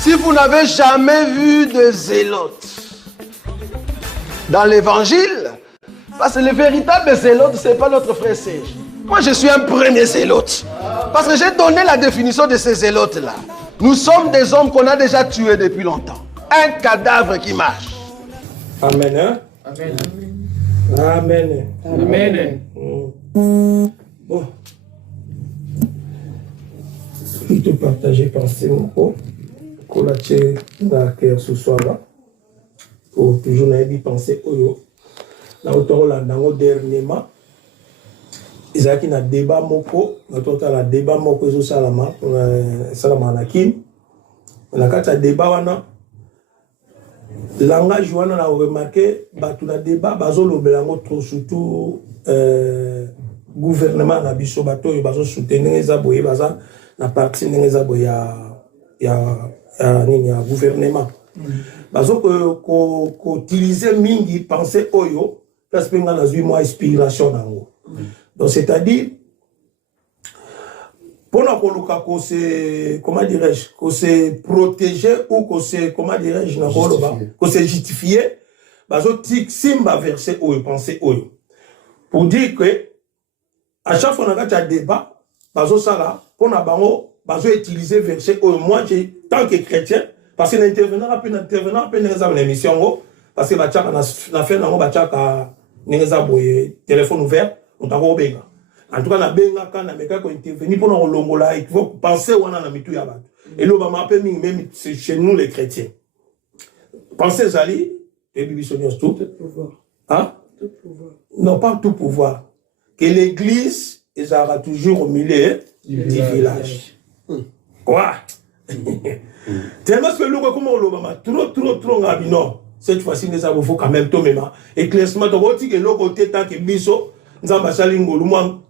Si vous n'avez jamais vu de zélote dans l'évangile, parce que le véritable zélote, ce n'est pas notre frère Serge. Moi, je suis un premier zélote. Parce que j'ai donné la définition de ces zélotes-là. Nous sommes des hommes qu'on a déjà tués depuis longtemps. Un cadavre qui marche. Amen. Hein? Amen. Amen. Amen. Bon. Je te partager pensée mon pot. Kolache na cœur ce soir là. Pour toujours n'aie penser oyo. Na autour là dans dernièrement. Isaki na débat moko, na tota la débat moko zo salama, salama na kin. Na kata débat wana. Langage wana na remarqué batu na débat bazo lobelango trop surtout gouvernement na biso bato yo bazo soutenir za boye baza na parti ndenge boye ya gouvernement bazo ko utiliser mingi penser oyo parce que ngana zui moi inspiration nango donc c'est-à-dire pour qu'on se comment dirais-je qu'on se protéger ou qu'on se comment dirais-je qu'on se justifier bazo tik simba verset oyo penser oyo pour dire que à chaque fois qu'on a un débat bazo sala pour na bango bazo utiliser verset oyo moi j'ai tant que chrétien parce que l'intervenant a peine dans l'émission parce que bachaka na fait nango bachaka neza boye téléphone ouvert on t'a benga en tout cas na benga quand na meka ko intervenir pour na longola il faut penser wana na mitu ya bato et lo ba m'appelle même c'est chez nous les chrétiens pensez zali et bibisonios tout pouvoir hein tout pouvoir non pas tout pouvoir que l'église sera toujours au milieu du village quoi tellement que le comment le mama trop ngabino cette fois-ci nous avons faut quand même tout même éclaircissement to boti que le côté tant que biso nzamba salingolo moi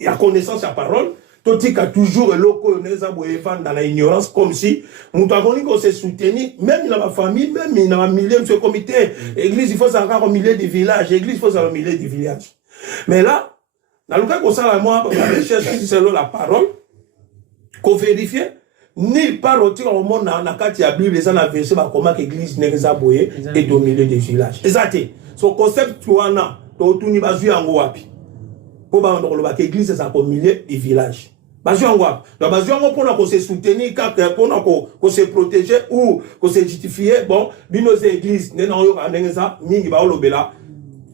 il y a connaissance à parole totika toujours le ko neza boevan dans l'ignorance comme si nous avons dit qu'on se soutenir même dans ma famille même dans ma milieu ce comité église il faut ça encore au milieu du village église il faut ça au milieu du village mais là dans le cas comme ça moi la recherche selon la parole qu'on vérifie ni par au tir au monde na kati ya bible ça na verset ba comment que église neza boye est au milieu du village exact son concept tuana to tuni bazu yango wapi pour ba ndolo ba église ça au milieu du village bazu yango wapi donc bazu yango pour na se soutenir pour na ko se protéger ou ko se justifier bon bino ces églises ne na yo ka ndengeza mingi ba olobela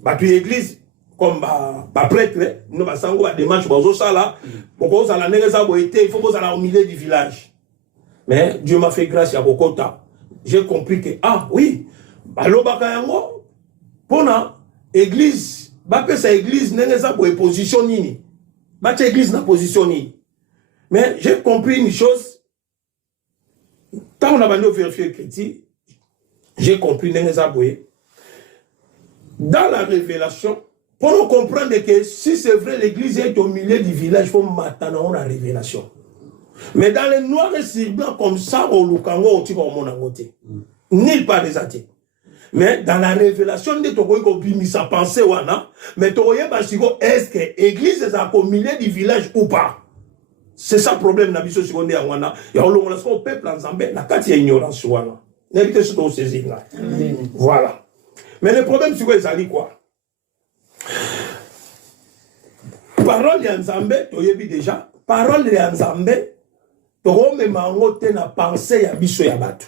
ba tu église comme ba prêtre no ba sango ba démarche bazo sala pour ko sala ndengeza bo été il faut ko sala au milieu du village mais Dieu m'a fait grâce à Bokota j'ai compris que ah oui balobaka yango pona église bape sa église n'engeza bo position nini ba église na position nini mais j'ai compris une chose tant on a venu vérifier critique j'ai compris n'engeza boye dans la révélation pour nous comprendre que si c'est vrai l'église est au milieu du village il faut m'attendre la révélation mais dans les noirs et sur blanc comme ça au lukango au tiko au monangote nulle part des athées. Mais dans la révélation de Togoy ko bimisa pensée wana mais Togoye basiko est-ce que église est au milieu du village ou pas c'est ça problème na biso seconde wana ya olongola so peuple en Zambie na kati ya ignorance wana n'habite sur to saisir là voilà mais le problème c'est quoi ezali quoi parole ya Nzambe toyebi déjà parole ya Nzambe to me mango te na pensée ya biso ya bato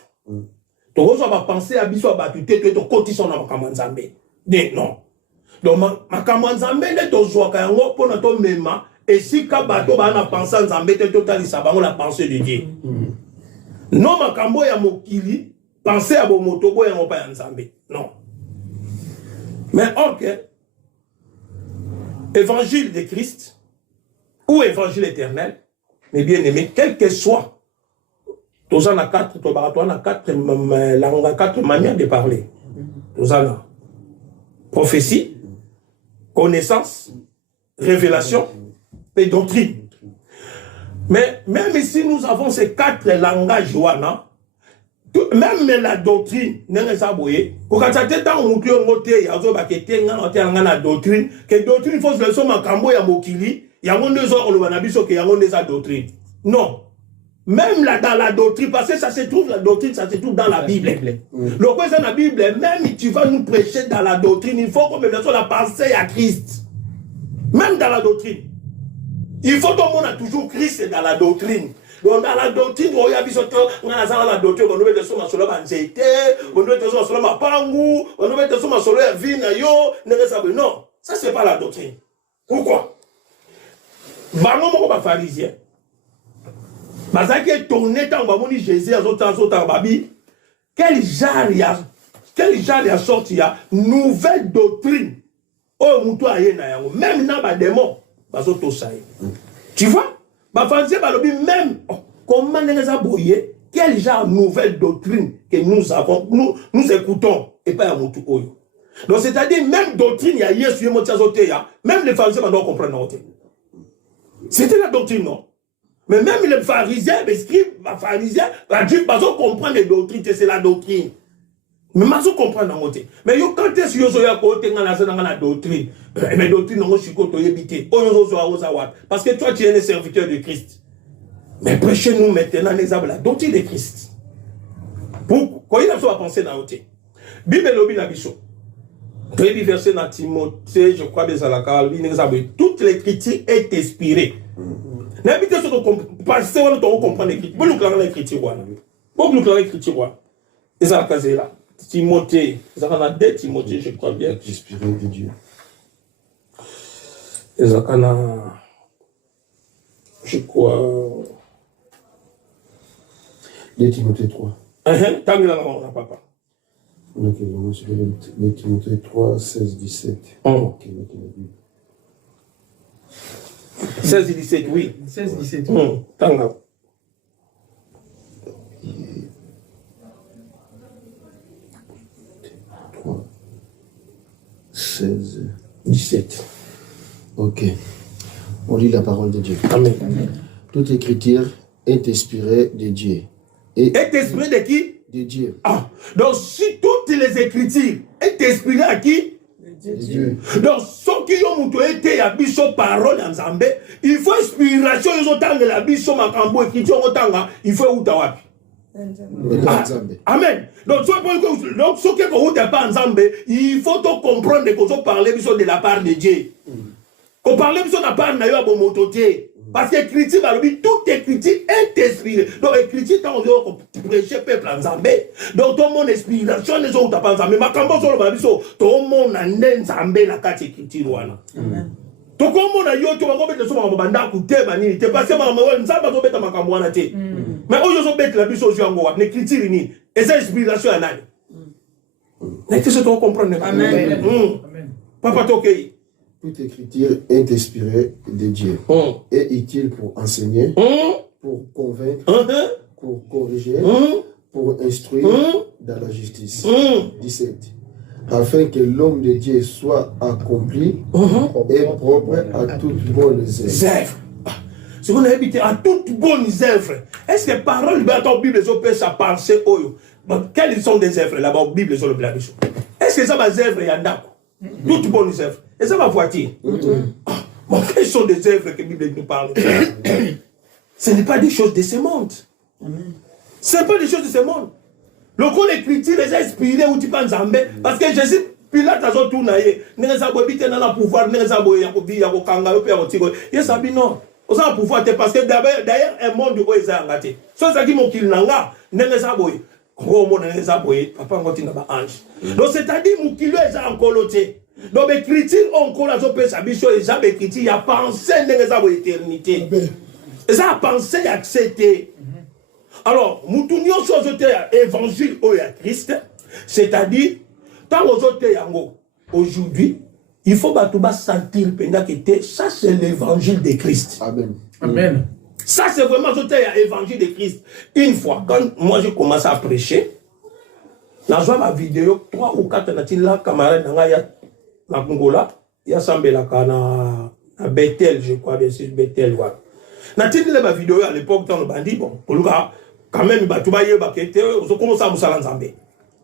to zo ba pensée ya biso ya bato te to kotisa na makambo Nzambe non donc makambo Nzambe ne to zo ka yango pona to mema esika bato ba na pensée Nzambe te to talisa bango la pensée de Dieu non makambo ya mokili pensée ya bo moto bo yango pa ya Nzambe non mais ok évangile de Christ ou évangile éternel mais bien aimé, quel que soit, tous en a quatre manières de parler. Tous en a prophétie, connaissance, révélation et doctrine. Mais même ici, nous avons ces quatre langages, même la doctrine, pour quand ça t'est en mouillé, doctrine, que doctrine, il faut se le macambo ya mokili. Il y a des gens qui ont des doctrines. Non. Même là dans la doctrine, parce que ça se trouve, la doctrine, ça se trouve dans la Bible. Le quoi c'est la Bible, même tu vas nous prêcher dans la doctrine, il faut qu'on me laisse la pensée à Christ. Même dans la doctrine. Il faut que tout le monde a toujours Christ dans la doctrine. Donc dans la doctrine, on a vu ce temps, on a la doctrine, on a vu des sommes sur le banzete, on a vu des sommes sur le mapangu, on a vu des sommes sur le vina yo, non, ça c'est pas la doctrine. Pourquoi? Vraiment, mon pharisien. Parce que tourné tant que Jésus a sorti quel genre il a sorti ya nouvelle doctrine. Oh muto ayena même dans les démons bazo to saï. Tu vois? Ba français balobi même comment neza boyer quel genre nouvelle doctrine que nous avons nous écoutons et pas à muto oyo. Donc c'est-à-dire même doctrine ya Yesu motiazote ya même les pharisiens doivent comprendre. C'était la doctrine non? Mais même les pharisiens, les scribes, les pharisiens, les juifs, ils comprennent les doctrines, c'est la doctrine. Mais ils comprennent la côté. Mais quand est-ce que vous avez la doctrine, mais doctrine, non, je suis contre éviter. Parce que toi, tu es un serviteur de Christ. Mais prêchez-nous maintenant la doctrine de Christ. Quand il a besoin de penser dans la côté. Bible lobby la bichon. Premier verset dans Timothée, je crois, toute l'écriture est inspirée. N'habitez ce que parce que on comprend l'écriture. Vous nous clarez l'écriture. Vous nous clarez l'écriture. Et ça, c'est là. Timothée. Ça a 2 Timothée, je crois bien. Inspiré de Dieu. Et ça a, je crois. 2 Timothée 3. Tant que là, on n'a pas. Ok, on se fait 2 Timothée 3, 16, 17. Ok, mettez la Bible. 16 et 17, oui. 16 et 17. Tant là. 16, 17. Ok. On lit la parole de Dieu. Amen. Toute écriture est inspirée de Dieu. Est inspirée de qui? De Dieu. Ah, donc si toutes les écritures est inspirées à qui? De Dieu. Donc ceux qui ont été à biso parole en Zambé, il faut inspiration, ils ont tant de la biso makambo écriture otanga, il faut utawapi. Amen. Donc ceux qui ont pas en Zambé, il faut comprendre que vous parlez de la part de Dieu. Qu'on parle de la part de Dieu. Parce que l'écriture, toute écriture est inspirée. Donc l'écriture, quand on prêche peuple en Zambé, donc tout le monde inspiration, les autres pas en Zambé. Mais quand on parle de ça, tout le monde a un Zambé la carte écriture. Tout le monde a eu tout le monde a banda écouter mani. C'est parce que on ne sait pas bête makamwana té. Mais on yo bête la biso jango l'écriture ni. Et ça inspiration à nani. N'était ce qu'on comprendre. Amen. Papa toké. Toute écriture est inspirée de Dieu et utile pour enseigner, pour convaincre, pour corriger, pour instruire dans la justice. 17. Afin que l'homme de Dieu soit accompli et propre à toutes bonnes œuvres. Ce qu'on a habité à toutes bonnes œuvres. Est-ce que parole de la Bible peut sa pensée? Quelles sont des œuvres là-bas au Bible sur le plan? Est-ce que ça va œuvres y en a? Toutes bonnes œuvres. Et ça va voiture. Quelles sont des œuvres que la Bible nous parle? Ce n'est pas des choses de ce monde. Ce n'est pas des choses de ce monde. Le coup l'écriture les a inspirés ou tu penses en paix. Parce que Jésus, Pilate a tourné. N'est-ce pas dans le pouvoir, n'est-ce pas dans kanga, yes, non. On a pouvoir parce que d'ailleurs un monde où ils ont engagé. Soit ça qui m'ont qu'il n'anga, n'est-ce pas papa continue à ange. Donc c'est-à-dire qu'il est encore loté. Donc l'écriture encore la zopé sa bicho et jamais écrit il y a pensé n'est-ce pas l'éternité. Et ça a pensé accepter. Alors, nous tournions sur l'évangile au Christ, c'est-à-dire, tant aux autres aujourd'hui, il faut sentir que ça c'est l'évangile de Christ. Amen. Amen. Ça c'est vraiment l'évangile de Christ. Une fois, quand moi j'ai commencé à prêcher, dans ma vidéo, 3 ou 4 là, camarades dans Congola, il y a Sambela à Bethel, je crois, bien sûr, Bethel. Dans ma vidéo à l'époque, dans le bandit, bon, pour le cas, quand même, tu vas y aller, tu commences à me Zambé.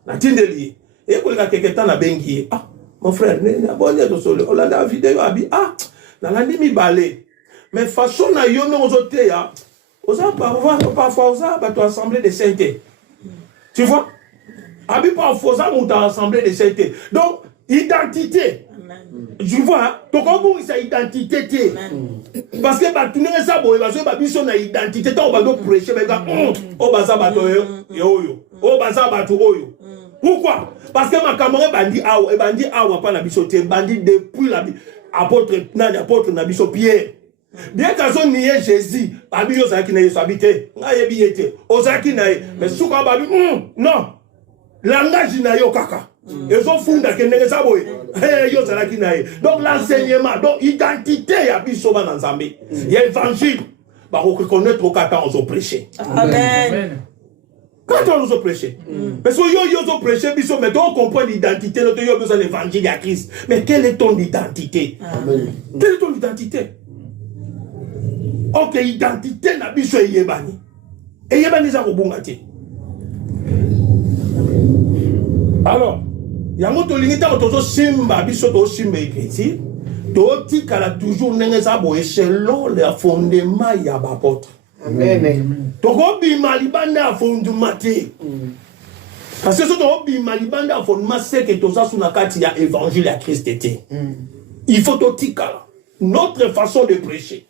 Na tindeli. Et quand quelqu'un t'a bengi, ah, mon frère, n'a pas de solo. On a vidéo abi, ah, na landi mi balé. Mais façon na yo no zote ya. Parfois, tu as assemblé des saintetés. Tu vois? Parfois, tu as assemblé des saintetés. Donc, identité. Tu vois, tu comprends sa identité. Parce que tu n'es pas bon, parce que tu as identité. Tu vas prêcher, pourquoi? Parce que ma camarade bandi awa pas na biso bandi depuis l'apôtre Nabiso Pierre. Bien qu'à nié Jésus, babi yo zaki na yeso habité, nga yebi yete, ozaki na mais souka babi non. Langage na yo kaka. Ils ont fondé que ndenge sa boy. Yo zaki na ye. Donc l'enseignement, donc identité ya biso ba na Nzambe. Il y a évangile. Ba reconnaître au kata on prêcher. Amen. Quand on nous a prêché, parce que nous avons prêché, mais on comprend l'identité, nous avons besoin de l'évangile à Christ. Mais quelle est ton identité? Quelle est ton identité? Ok, identité n'a pas besoin de yebani. Et yebani ça robungati. Alors, il y a un autre limite à autour simba, biso to simba écrit. Toti kala toujours n'enza bo selon le fondement ya bapôtre. Amen. Toko bima libanda a fondement te. Parce que toko bima libanda a fondement c'est que toza sous la carte ya évangile à Christ était. Il faut totika notre façon de prêcher.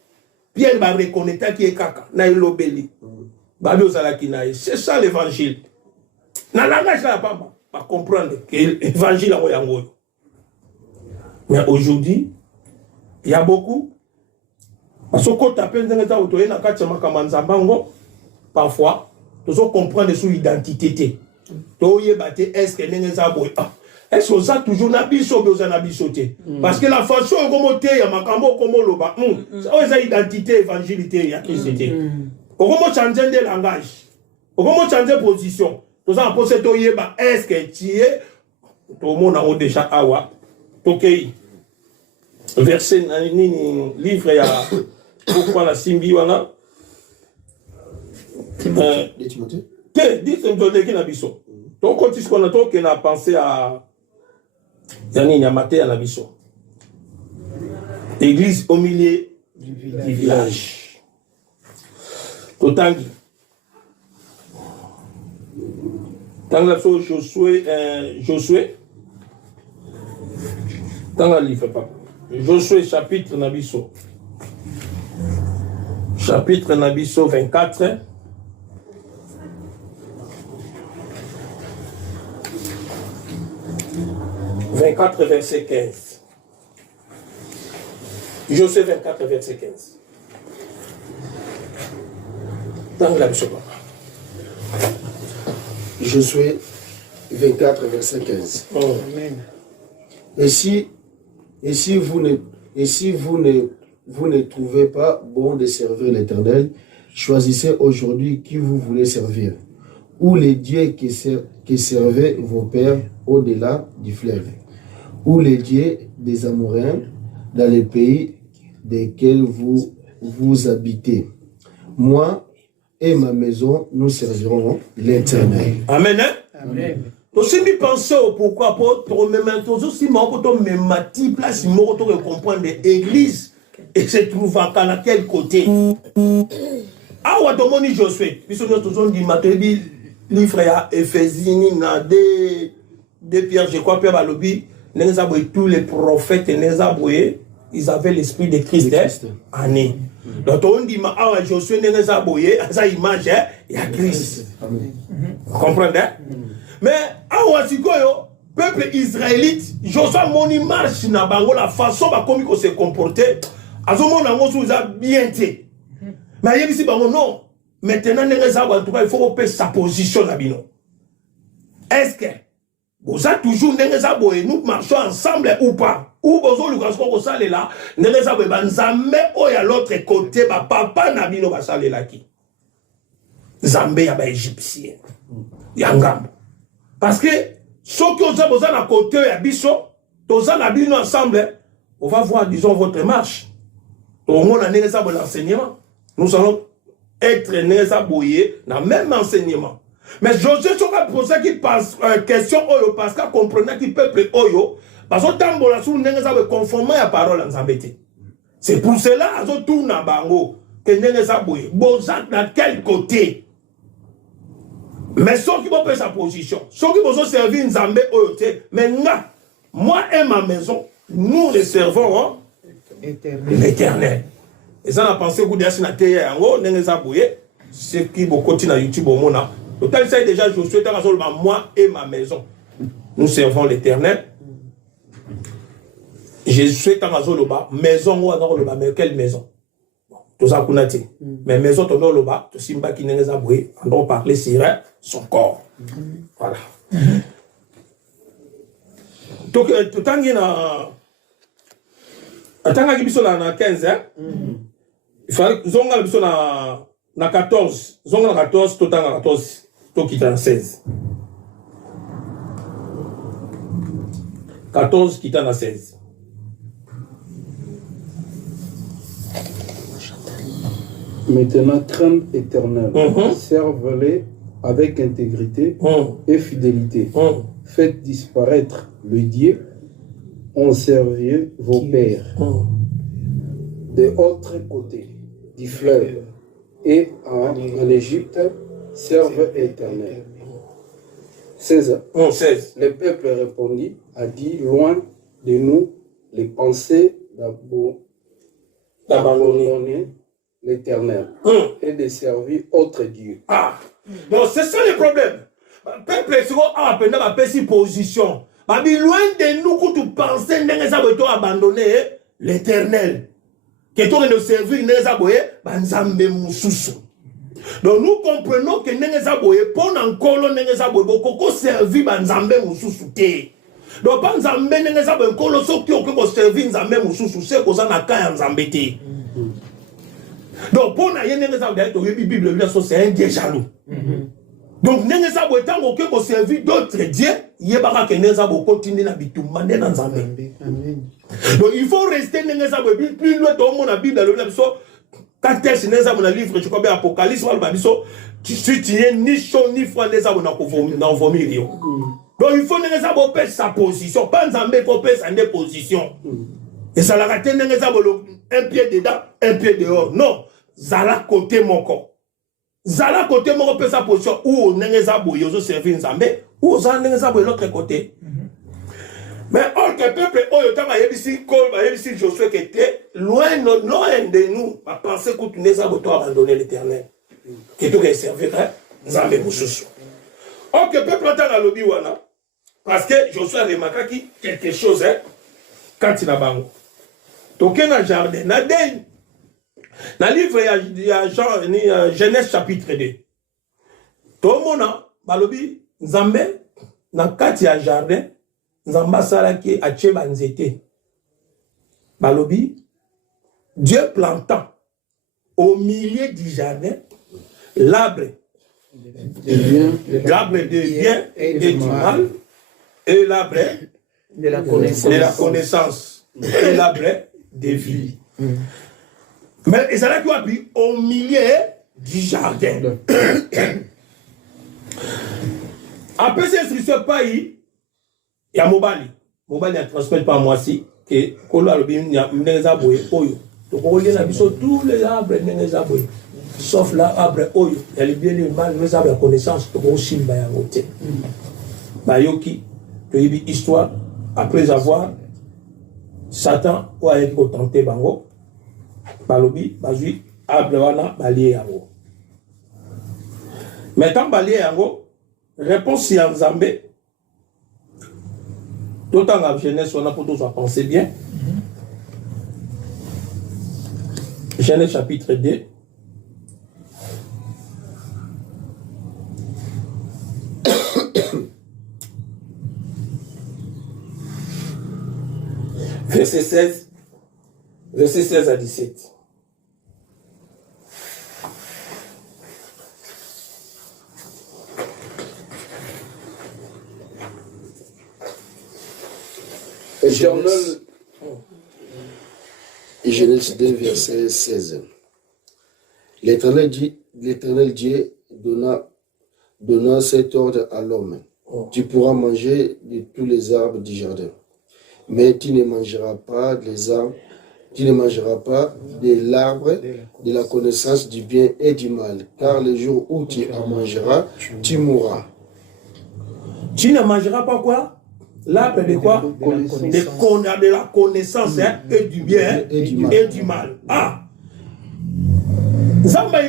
Pierre va reconnaître qui est kaka na ilobeli. Babio zalaki na c'est ça l'évangile. Na langage la pas comprendre que l'évangile a yango. Mais aujourd'hui, il y a beaucoup. Parce que quand tu appelles dans l'état où tu es dans le parfois, tu dois comprendre son identité. Est-ce que est-ce que ça toujours n'a parce que la façon dont tu es, c'est identité, évangilité, il y a qui c'était. Comment changer de langage? Comment changer de position? Tout ça, est-ce que tu es, tout le monde a déjà awa, ok. Verset livre ya pourquoi la simbi wana Timothée Timothée qui na biso donc quand tu qu'on a to qu'on a pensé à yani nyamate ya na biso église au milieu du village totangi tanga so Josué tanga livre papa Josué chapitre Nabiso. Chapitre Nabiso 24. Verset 15. Josué 24, verset 15. Dans la Biso. Josué 24, verset 15. Amen. Et si vous ne trouvez pas bon de servir l'Éternel, choisissez aujourd'hui qui vous voulez servir, ou les dieux qui servaient vos pères au-delà du fleuve, ou les dieux des Amoréens dans les pays desquels vous habitez. Moi et ma maison, nous servirons l'Éternel. Amen. Amen. Donc, si nous pensons pourquoi pour aussi place comprendre l'église et se trouve à quel côté. Ah, on a Josué. Puisque nous avons dit matériel livre à Éphésiens, de Pierre, je crois, Pierre Balobi, tous les prophètes, ils avaient l'esprit de Christ. Année. Donc, on dit Josué, ça image, il y a Christ. Vous comprenez? Mais, peuple israélite, Josué moni marche na bango la façon comme il se comporter, azomo na ngosu za bien té. Mais il dit bango non. Maintenant en tout cas il faut payer sa position là bino. Est-ce que vous avez toujours nous marchons ensemble ou pas? Ou vous avez le cas de là, Nzambe à l'autre côté, papa na bino basale là qui? Zambé ya ba égyptien. Yangam. Parce que ceux qui ont besoin à côté de Bisso, tous ensemble, on va voir, disons, votre marche. Au moins, on a l'enseignement. Nous allons être dans le même enseignement. Mais Josué va poser qui passe question Oyo, parce qu'il comprenait qu'il peuple Oyo, parce que tant que nous conformer à la parole en Zambété. C'est pour cela que tout na bango. que n'est pas boy. Bozak dans quel côté? Mais ceux qui vont faire sa position, ceux qui vont servir Nzambe oyote, mais moi et ma maison, nous les servons hein, l'Éternel. Et ça, on a pensé que vous avez dit que c'est qui vont continuer à YouTube au monde. Total, ça déjà, je souhaite moi et ma maison. Nous servons l'Éternel. Je souhaite à ma maison ou à mais quelle maison? Tout ça qu'on a dit. Mais maison, tu as le bas, tu simba qui n'est pas boué, on doit parler sur son corps. Voilà. Donc, tout le temps, il y a. Attends, il y a 15 ans. Il fallait que Zonga le na 14. Zonga na 14, tout le temps 14. Tout qui est en 16. 14 qui est en 16. Maintenant, crainte éternelle. Servez-les avec intégrité et fidélité. Faites disparaître le Dieu. On servit vos pères. De l'autre côté du fleuve et en Égypte, serve éternel. 16. Le peuple répondit, a dit, loin de nous les pensées d'abandonner l'Éternel et de servir autre Dieu. Ah, donc c'est ça le problème. Le peuple est appelé à faire position. Mais loin de nous, quand tu pensais que abandonner l'Éternel, que tu ne servir Nzambe Moussoussou. Donc nous comprenons que Nzambe pour encore Nzambe beaucoup servir Nzambe Moussoussou. Donc pas Nzambe Nzambe kolo so qui ont servir Nzambe Moussoussou, c'est qu'on a ka Nzambe. Donc, pour la Bible, c'est un Dieu jaloux. Donc, nous avons servi d'autres dieux, nous avons continué à vivre. Donc, il faut rester plus loin dans la Bible. Quand nous avons un livre, je crois, Apocalypse, tu es ni chaud ni froid, nous avons vomi. Donc, il faut nous avons sa position. Pas nous avons sa position. Et ça l'a raté, nous avons un pied dedans, un pied dehors. Non. Zala côté mon corps. Zala côté mon corps, sa position où n'engeza boyo zo servir Nzambe ou za n'engeza boyo l'autre côté. Mais or que peuple oyo tanga yebisi ko ba yebisi Josué qui était loin de nous, pas penser que tu n'es pas abandonner l'Éternel. Que tu vas servir Nzambe Moussoussou. Or que peuple tanga lobi wana parce que Josué a remarqué quelque chose hein quand il a bango. Donc un jardin na den. Dans le livre, il y a Genèse chapitre 2. Tout le monde a dit, Nzambe, dans le jardin, Nzamba Salaki a tué Banzete. Balobi, Dieu plantant au milieu du jardin l'arbre de bien et du mal, et l'arbre de la connaissance, et l'arbre de vie. Mais ils allaient quoi puis au milieu du jardin. Après ces instructions, il y a Mobali. Mobali a transmis par moi si que Kolo il y a Nenzaboye Oyo. Donc on regarde tous les arbres Nenzaboye. Sauf l'arbre Oyo. Il y a le bien et le mal, les arbres de connaissance. Donc on chine Bayangote. Bayoki, tu as une histoire après avoir Satan ou a été tenté Bango. Balobi, bazui, ablewana, balié yango. Maintenant, balié yango, réponse si Nzambe. D'autant que la jeunesse, on a pour tous à penser bien. Genèse chapitre 2. Verset 16. Verset 16 à 17. Genèse 2, verset 16. L'Éternel Dieu donna cet ordre à l'homme. Tu pourras manger de tous les arbres du jardin, mais tu ne mangeras pas des arbres Tu ne mangeras pas de l'arbre de la connaissance du bien et du mal, car le jour où tu en mangeras, tu mourras. Tu ne mangeras pas quoi? L'arbre de quoi? De la connaissance et du bien et du mal. Ah! Ça m'a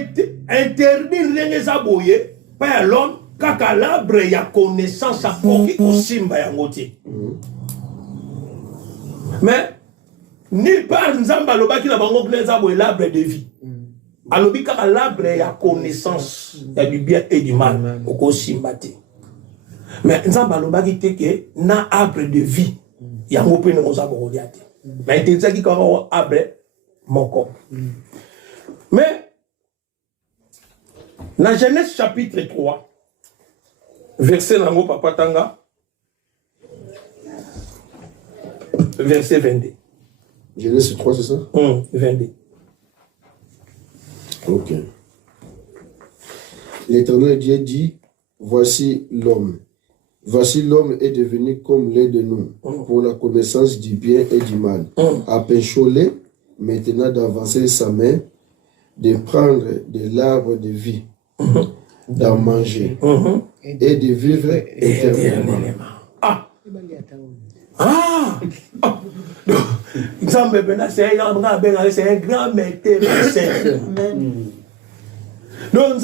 interdit de s'aboyer par l'homme, car l'arbre y a connaissance à quoi au simba y a ngoti. Mais, nulle part, Nzamba loba qui n'a pas l'arbre de vie. Alors, car l'arbre y a connaissance, il y a du bien et du mal au simba. Mais Nzamba loba qui te que na arbre de vie, il y a un peu de mozaboriate. Mais il te dit qu'il y a un arbre mon corps. Mais, dans Genèse chapitre 3, verset Nango Papa Tanga, verset 22. Genèse 3, c'est ça? 22. Ok. L'Éternel Dieu dit, voici l'homme. Voici l'homme est devenu comme l'un de nous, pour la connaissance du bien et du mal. À pécholer, maintenant d'avancer sa main, de prendre de l'arbre de vie, d'en manger, et de vivre éternellement. Ah! Ah! C'est un grand metteur. Donc,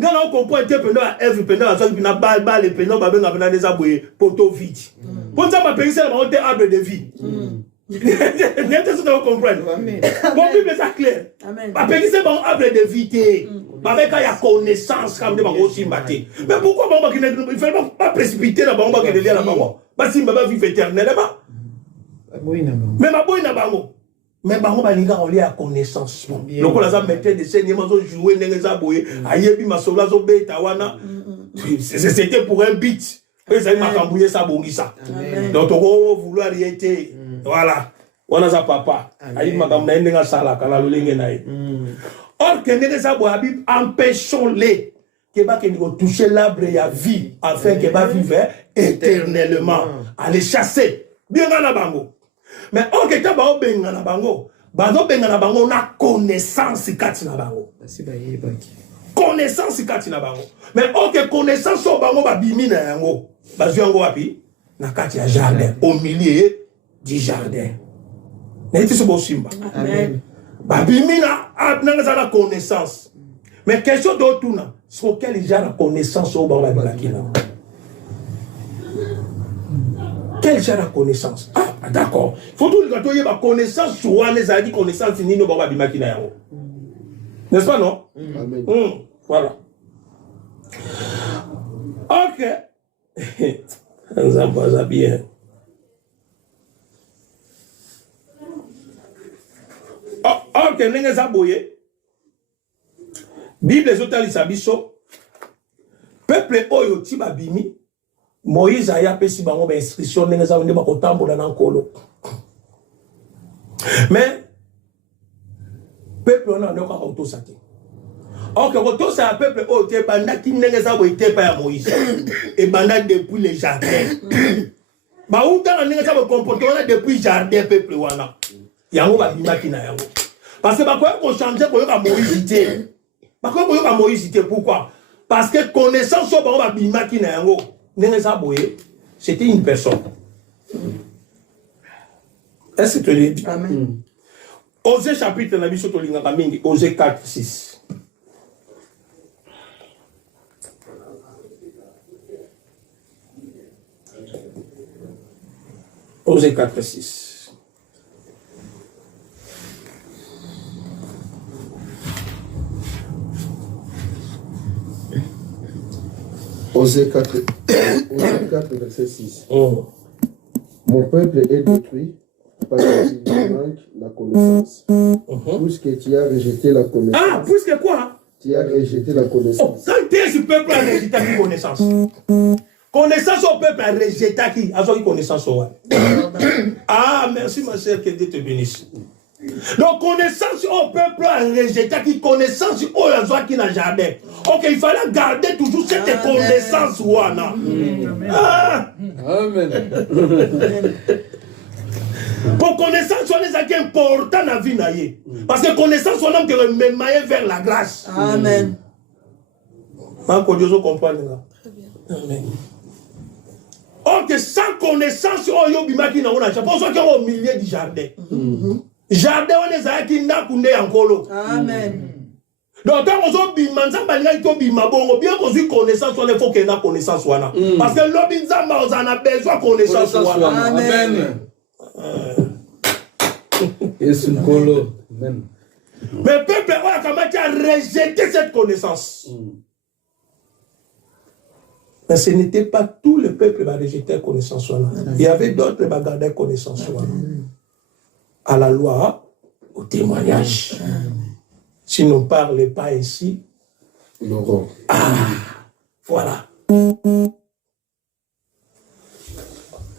quand on comprend que pendant Ève, pendant la balle, pendant la des aboués, poteau vide. Pour ça, ma pays, c'est un arbre de vie. N'est-ce pas comprendre? Mon Bible est clair. Ma pays, c'est un arbre de vie. Avec la connaissance, comme des bagos simbatés. Mais pourquoi il ne faut pas précipiter la bombe qui est derrière la bombe? Parce qu'il va vivre éternellement. Mais ma boy n'a pas mot. Mais bango balinga on a connaissance. Donc on a mettre des scènes mazo jouer nengeza boye ayebi masola zo beta wana. C'était pour un beat. Et ça m'a cambouillé ça bongisa. Donc on vouloir y être. Voilà. On a ça papa. Ayi makamna ndenga sala kala lolenge nae. Or que nengeza boye empêchons-les que ba que nous toucher l'arbre ya vie afin que ba vivre éternellement. Aller chasser. Bien dans la bango. Mais on que ba obenga na bango, bazo benga na bango na connaissance kati na bango. Connaissance kati na bango. Mais on que connaissance o bango ba bimi na yango. Bazo yango wapi? Na kati ya jardin, au milieu du jardin. N'était ce beau simba. Amen. Ba bimi na za la connaissance. Mais question d'autre na, sur quel genre de connaissance o bango ba bimaki. Quel genre de connaissance? Ah, d'accord. Il faut tout le temps y avoir connaissance sur les amis, connaissance ni no baba bimaki na yango. N'est-ce pas non? Amen. Voilà. OK. Ça va bien. OK, n'enga za boye. Bible ezotali sabiso. Peuple oyo ti babimi. Moïse a pesi bango ba instruction nengeza onde ba kotambola na nkolo. Mais peuple on a ndoko auto saki. OK, auto sa peuple o te banda ki nengeza bo ite pa ya Moïse. Et banda depuis le jardin. Ba uta nengeza bo comportement depuis jardin peuple wana. Yango ba bimaki na yango. Parce que ba ko changer ko yoka Moïse te. Ba ko yoka Moïse te pourquoi? Parce que connaissance so ba bimaki na yango. C'était une personne. Est-ce que tu l'as dit? Amen. Osée chapitre, Osée 4, 6. Osée 4, 6. Osée 4, verset 6. Mon peuple est détruit parce qu'il manque la connaissance. Puisque tu as rejeté la connaissance. Ah, puisque quoi? Tu as rejeté la connaissance. Quand est-ce que le peuple a rejeté la connaissance? Connaissance au peuple a rejeté qui? A eu connaissance au Ah, merci ma soeur, que Dieu te bénisse. Donc, connaissance au peuple a rejeté qui? Connaissance au Yazwa qui n'a jardin. Ok, il fallait garder toujours cette connaissance. Wana. Amen. Ah. Amen. Pour connaissance, on est important dans la vie. Parce que connaissance, on a te même vers la grâce. Amen. Dieu comprendre. Amen. Or que sans connaissance, on y a qui n'a pas de pour ceux qui sont au milieu du jardin. Jardin, on est à qui n'a qu'une encore. Amen. Donc, quand on a bien qu'on ait connaissance, il faut qu'il y ait connaissance. Parce que l'obinzamba, on a besoin de connaissance. Amen. Mais le peuple a commencé à rejeter cette connaissance. Mais ce n'était pas tout le peuple qui a rejeté la connaissance. Il y avait d'autres qui gardaient la connaissance. À la loi, au témoignage. Si on ne parle pas ici, l'aurore. Ah, voilà.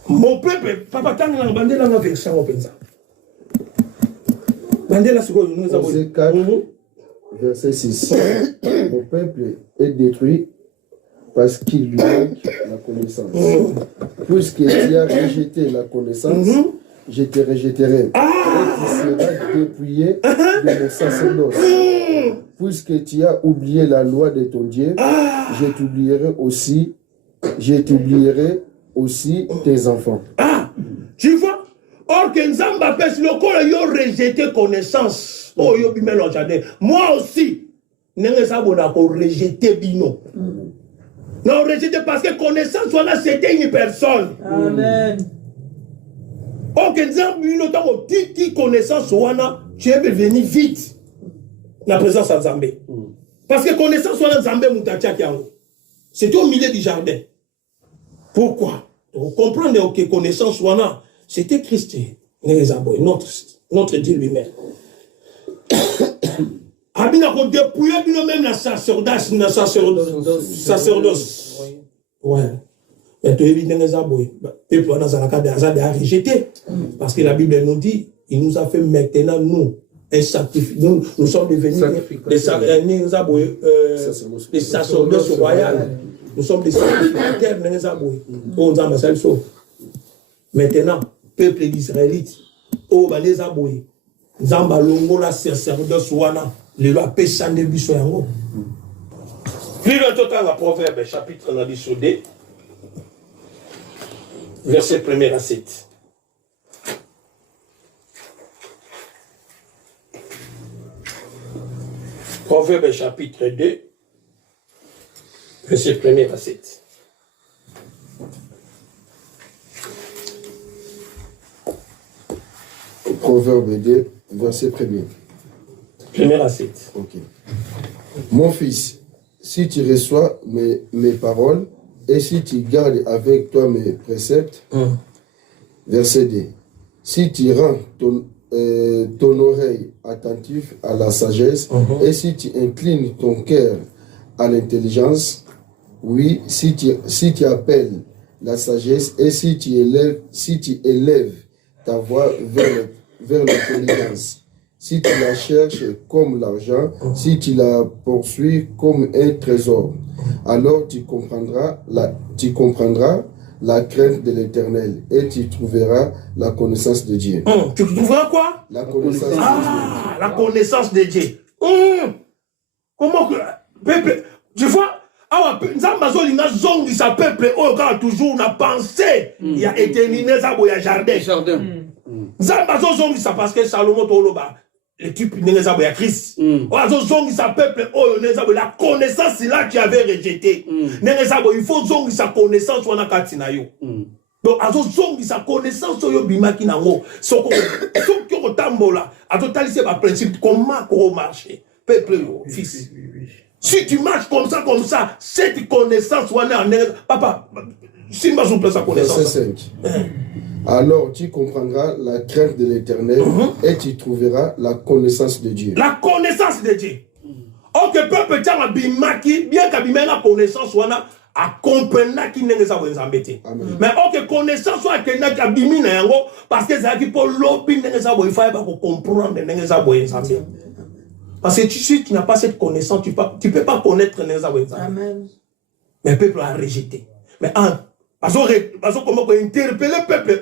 Mon peuple, papa, quand on a bandé la version, on pense ça. Bandé la seconde, nous avons. Verset 4, verset 6. Mon peuple est détruit parce qu'il lui manque la connaissance. Puisque tu as rejeté la connaissance, je te rejetterai. Et tu seras dépouillé de mon sacerdoce. Puisque tu as oublié la loi de ton Dieu, je t'oublierai aussi tes enfants. Ah, tu vois? Or que Nzamba pèse le corps, il a rejeté connaissance. Oh, il a jardin. Moi aussi, Nzamba rejeté bino. Non, rejeté parce que connaissance, c'était une personne. Amen. Or que Nzamba, il a connaissance, tu es venu vite. La présence de Zambé. Parce que connaissance, Zambé, c'était au milieu du jardin. Pourquoi? Pour comprendre que connaissance, c'était Christ, notre Dieu lui-même. Abina ko dépouiller même la sacerdoce, sacerdoce. Ouais. Mais tu évidemment les abois. Peuple on a rejeté parce que la Bible nous dit, il nous a fait maintenant nous un sacrifice. Nous sommes devenus des sacerdoces royaux. Nous sommes des sacrificateurs dans les abois. On a ma chose. Maintenant, peuple d'Israélite, oh les abois. Zamba longo la sacerdoce wana le loi péchant de biso yango. Puis le total la Proverbe chapitre 2 verset 1 à 7. Proverbe chapitre 2 verset 1 à 7. Proverbe 2, verset 1er. 1 à 7. Ok. Mon fils, si tu reçois mes paroles et si tu gardes avec toi mes préceptes, verset 2. Si tu rends ton oreille attentive à la sagesse et si tu inclines ton cœur à l'intelligence, oui, si tu appelles la sagesse et si tu élèves ta voix vers l'intelligence, si tu la cherches comme l'argent, si tu la poursuis comme un trésor, alors tu comprendras la crainte de l'Éternel et tu trouveras la connaissance de Dieu. Tu trouveras quoi? La connaissance de Dieu. La connaissance de Dieu. Comment que peuple, tu vois? Sa peuple toujours n'a pensé il y a éternité ça boya jardin. Zambazo zongi ça parce que Salomon toloba le type n'eza boya Christ. Oazo zongi sa peuple n'eza la connaissance là qui avait rejeté. N'eza boya il faut zongi sa connaissance wana katina yo. Donc azo zongi sa connaissance yo bimaki nango. Soko tambola azo talise ba principe comment ko marcher. Peuple yo fils. Si tu marches comme ça, cette connaissance, papa, si je place sa connaissance. Verset 5. Alors tu comprendras la crainte de l'Éternel et tu trouveras la connaissance de Dieu. La connaissance de Dieu. Ok, peuple, tu as bien qu'abîmer la connaissance, à comprendre qui n'est pas embêté. Mais ok, connaissance, soit qu'il n'a qu'à biminer, parce que c'est qui pour l'opinion, n'est pas comprendre, n'est pas embêté. Parce que si tu n'as pas cette connaissance, tu ne peux pas connaître les Amen. Mais le peuple a rejeté. Mais Comment interpeller le peuple,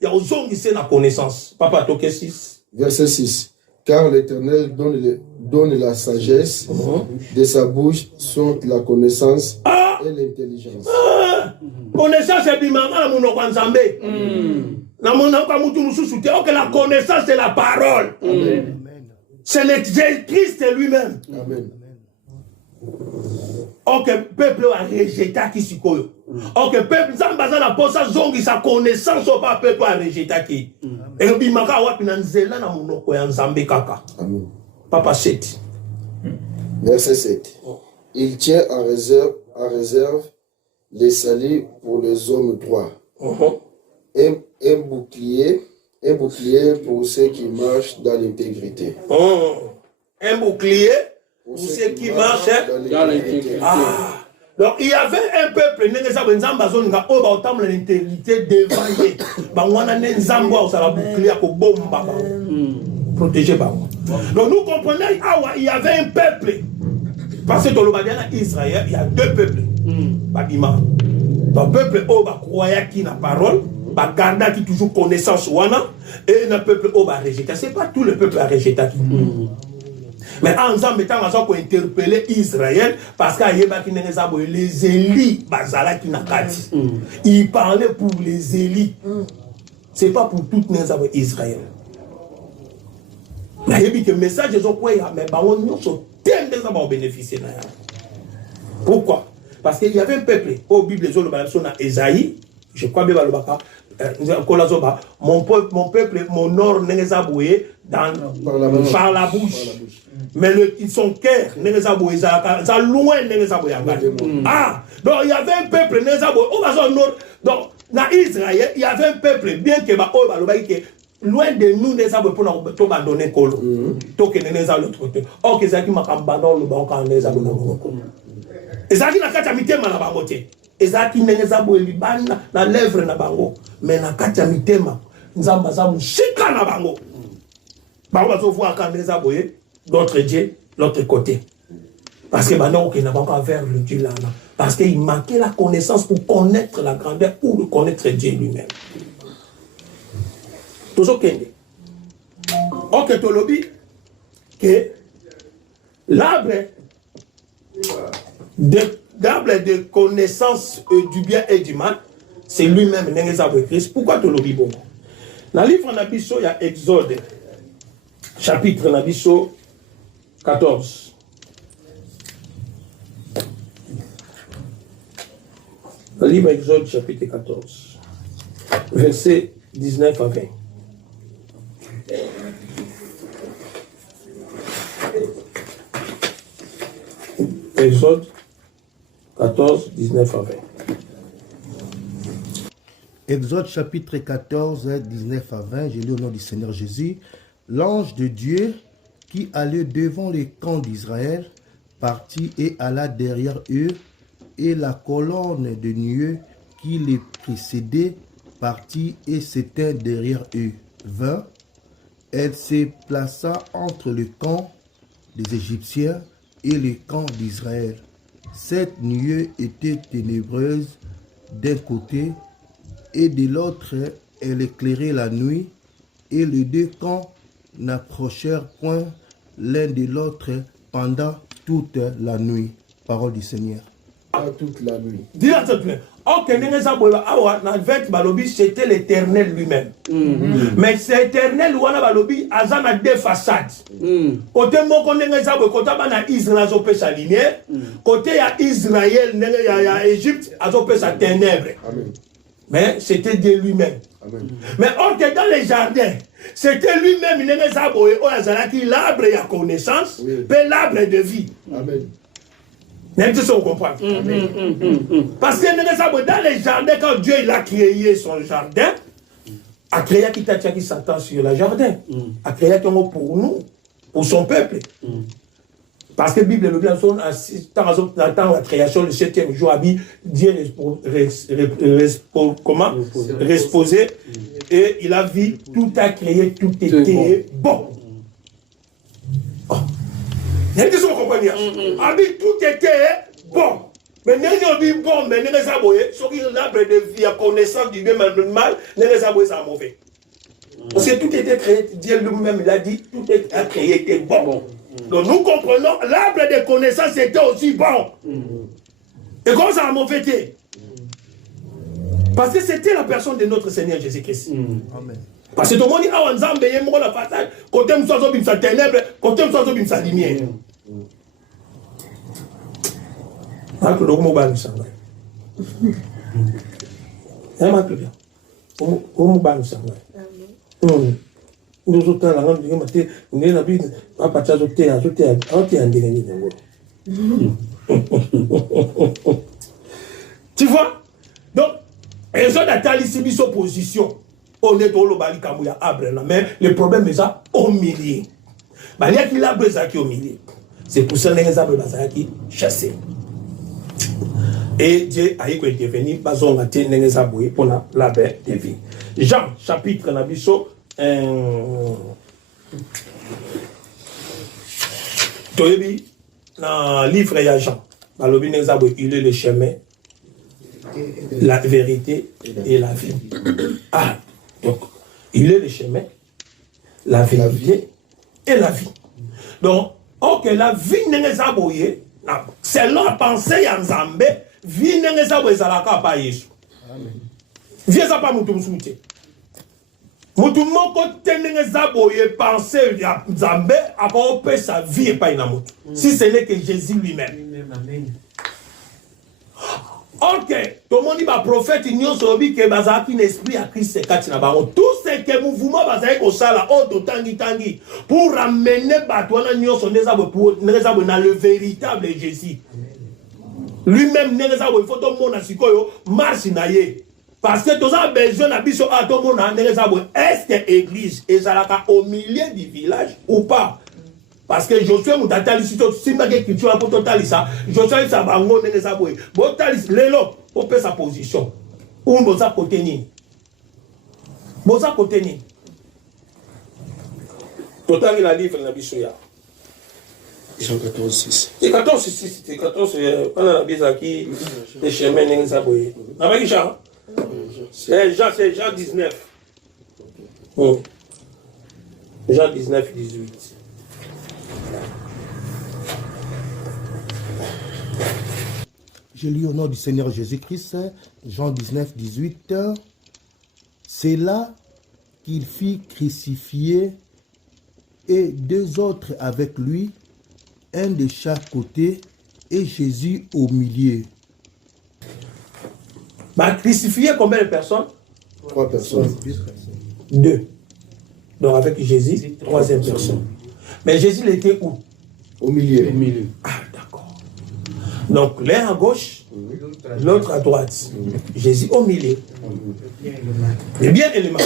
il y a aux hommes qui sont la connaissance. Papa, toqué 6. Verset 6. Car l'Éternel donne la sagesse, de sa bouche sont la connaissance et l'intelligence. Connaissance, c'est bimama, mon okwanzambe. La connaissance, c'est la parole. C'est le Jésus-Christ lui-même. Amen. Ok, peuple a rejeté qui s'y koyo. Ok, peuple, ça m'a la posa zongi sa connaissance ou pas peuple a rejeté qui. Et bimaka wa pinanzela na monoko ya nzambe kaka. Amen. Papa 7. Verset 7. Il tient en réserve les salis pour les hommes droits. Un bouclier pour ceux qui marchent dans l'intégrité. Un bouclier pour ceux qui marchent dans l'intégrité. Donc il y avait un peuple, l'intégrité devant eux. Protéger. Donc nous comprenons, il y avait un peuple. Parce que dans le Israël, il y a deux peuples. Le peuple croyait qui n'a parole, garda qui toujours connaissance et le peuple a rejeté. Ce n'est pas tout le peuple a rejeté. Mais ensemble, pour interpeller Israël, parce qu'il y a les élites, il parlait pour les élites. Ce n'est pas pour toutes les Israël. Il y a des messages qui sont bénéficiés. Pourquoi? Parce qu'il y avait un peuple, au Bible, Esaïe, je crois bien, mon peuple m'honore par la bouche. Mais son cœur, ça loin. Ah, donc il y avait un peuple, donc dans Israël, il y avait un peuple, bien que loin de nous, nous avons pour abandonner Kolo. Donc, nous avons l'autre côté. Or, que Zaki m'a abandonné le banc quand nous avons. Et Zaki n'a qu'à t'amiter ma bangote. Et Zaki n'a pas liban na lèvre na bango. Mais n'a qu'à t'amiter ma. Nous avons chika na bango. Bango va se voir quand nous avons d'autres dieux, l'autre côté. Parce que maintenant, on n'a pas vers le Dieu là. Parce qu'il manquait la connaissance pour connaître la grandeur ou connaître Dieu lui-même. Toujours Kende. Ok, Tolobi, que l'arbre de connaissance du bien et du mal, c'est lui-même, l'arbre de Christ. Pourquoi Tolobi bon? Dans le livre Nabiso, il y a Exode, chapitre Nabiso 14. Le livre Exode, chapitre 14, verset 19 à 20. Exode 14, 19 à 20. Exode chapitre 14, 19 à 20, je lis au nom du Seigneur Jésus. L'ange de Dieu qui allait devant les camps d'Israël partit et alla derrière eux, et la colonne de nuée qui les précédait partit et s'éteint derrière eux. 20. Elle se plaça entre le camp des Égyptiens et le camp d'Israël. Cette nuée était ténébreuse d'un côté et de l'autre, elle éclairait la nuit, et les deux camps n'approchèrent point l'un de l'autre pendant toute la nuit. Parole du Seigneur. Toute la nuit. Dis-la s'il te plaît. C'était l'Éternel lui-même. Mais c'est l'Éternel lui a deux façades. Côté Israël, côté Israël, Égypte, a ténèbres. Mais c'était Dieu lui-même. Mais dans les jardins, c'était lui-même l'arbre et la connaissance, puis l'arbre de vie. Amen. Même si on comprend. Parce que dans les jardins, quand Dieu il a créé son jardin, a créé qui s'attend sur le jardin, a créé pour nous, pour son peuple. Parce que la Bible le dit dans la création, le 7e jour, Dieu reposé, et il a vu, tout a créé, tout était bon. Tout était bon. Mais nous dit bon, mais nous avons boyé, sur l'arbre de vie, à connaissance du bien et du mal, nous avons boyé ça mauvais. Parce que tout était créé, Dieu lui-même l'a dit, tout était créé, était bon. Donc nous comprenons, l'arbre de connaissance était aussi bon. Et comment ça a mauvais été? Parce que c'était la personne de notre Seigneur Jésus-Christ. Amen. Parce que tout le monde dit, ah, on a un la façade, côté nous sommes dans sa ténèbre, côté nous sommes dans sa lumière. Ah, que l'on m'a dit ça. Ah, ma bien. On m'a dit ça. Nous autres, la grande vie, on est la vie, à partir de terre, tu vois? Donc, ils ont atteint ici opposition. On est dans le bali kamouya abre, mais le problème est ça au milieu. Il y a qui l'arbre qui au milieu. C'est pour ça que les arbres qui chassés. Et Dieu a intervenu, basons à les arbres pour l'arbre de vie. Jean, chapitre Nabiso, Toyebi, dans le livre de Jean, dans le arbres, il est le chemin, la vérité et la vie. Ah, donc, il est le chemin, la vérité et la vie. Donc, ok, la vie n'est pas aboyée, c'est la pensée en Zambé, vie n'est pas aboyée, ça la capa Yesu. Vie ça pas moutou moutou. Moutou moko tenenge zaboye pensée en Zambé, après sa vie et pas une moutou. Si ce n'est que Jésus lui-même. Amen. Ok, tout le monde dit que prophète, il y a un esprit à Christ. Tout ce que le mouvement pour ramener le véritable Jésus. Lui-même, il faut que marche. Parce que tout ça besoin de est-ce que l'église est au milieu du village ou pas? Parce que Josué moutatali si tu m'as dit que tu as pour total ça, Josué ça va ngon ne saboué. Botalis lelo pour faire sa position. Ou boza côté ni. Boza côté ni. Total la livre na bisoya. Jean 14:6. C'est 14:6, c'est 14 on a la bise qui les chemins ne saboué. Avec Jean. C'est Jean 19. Jean 19 18. Je lis au nom du Seigneur Jésus-Christ, Jean 19, 18. C'est là qu'il fit crucifier et deux autres avec lui, un de chaque côté et Jésus au milieu. Bah, crucifié combien de personnes? 3 personnes. 2. Donc avec Jésus, troisième personne. Mais Jésus il était où? Au milieu. Ah, d'accord. Donc l'un à gauche, l'autre à droite. Jésus au milieu. Le bien et le mal.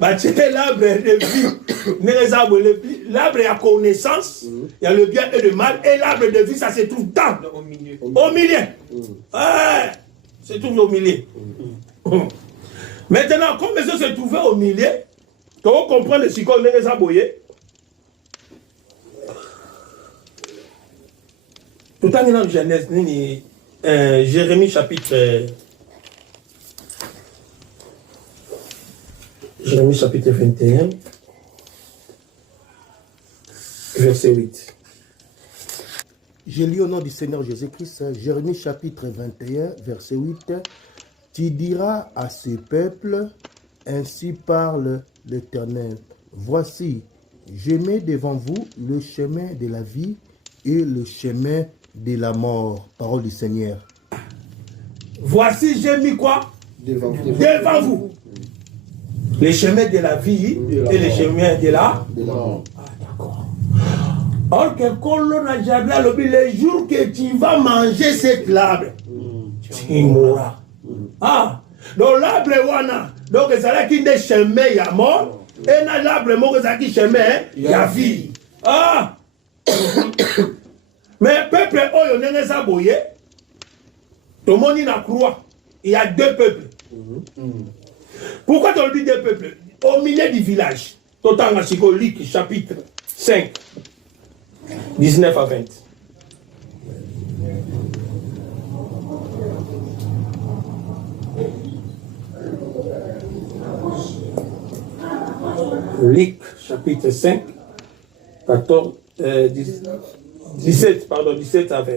Bah, c'était l'arbre de vie. L'arbre à connaissance, il y a le bien et le mal. Et l'arbre de vie, ça se trouve au milieu. Au milieu. Ouais, c'est toujours au milieu. Maintenant, comme ça se trouvait au milieu, quand on comprend le cycle de Zaboye, tout en dans Genèse, Jérémie chapitre 21, verset 8. Je lis au nom du Seigneur Jésus-Christ, Jérémie chapitre 21, verset 8. Tu diras à ce peuple, ainsi parle l'Éternel. Voici, je mets devant vous le chemin de la vie et le chemin de la mort. Parole du Seigneur. Voici, j'ai mis quoi? Devant vous. Les chemins de la vie et les chemins de la mort. Ah, d'accord. Or que Colon a jamais le jour que tu vas manger cette l'arbre, tu mourras. Ah, donc l'arbre wana, donc c'est là qu'il y a des chemins, il y a mort, et dans l'arbre, il y a des chemins, il y a vie. Ah! Mais peuple, oh, il y a des aboyés, tout le monde y a croix. Il y a deux peuples. Pourquoi tu dis deux peuples? Au milieu du village, Total Luc chapitre 5, 19 à 20. Luc, chapitre 5, 14, 17 à 20.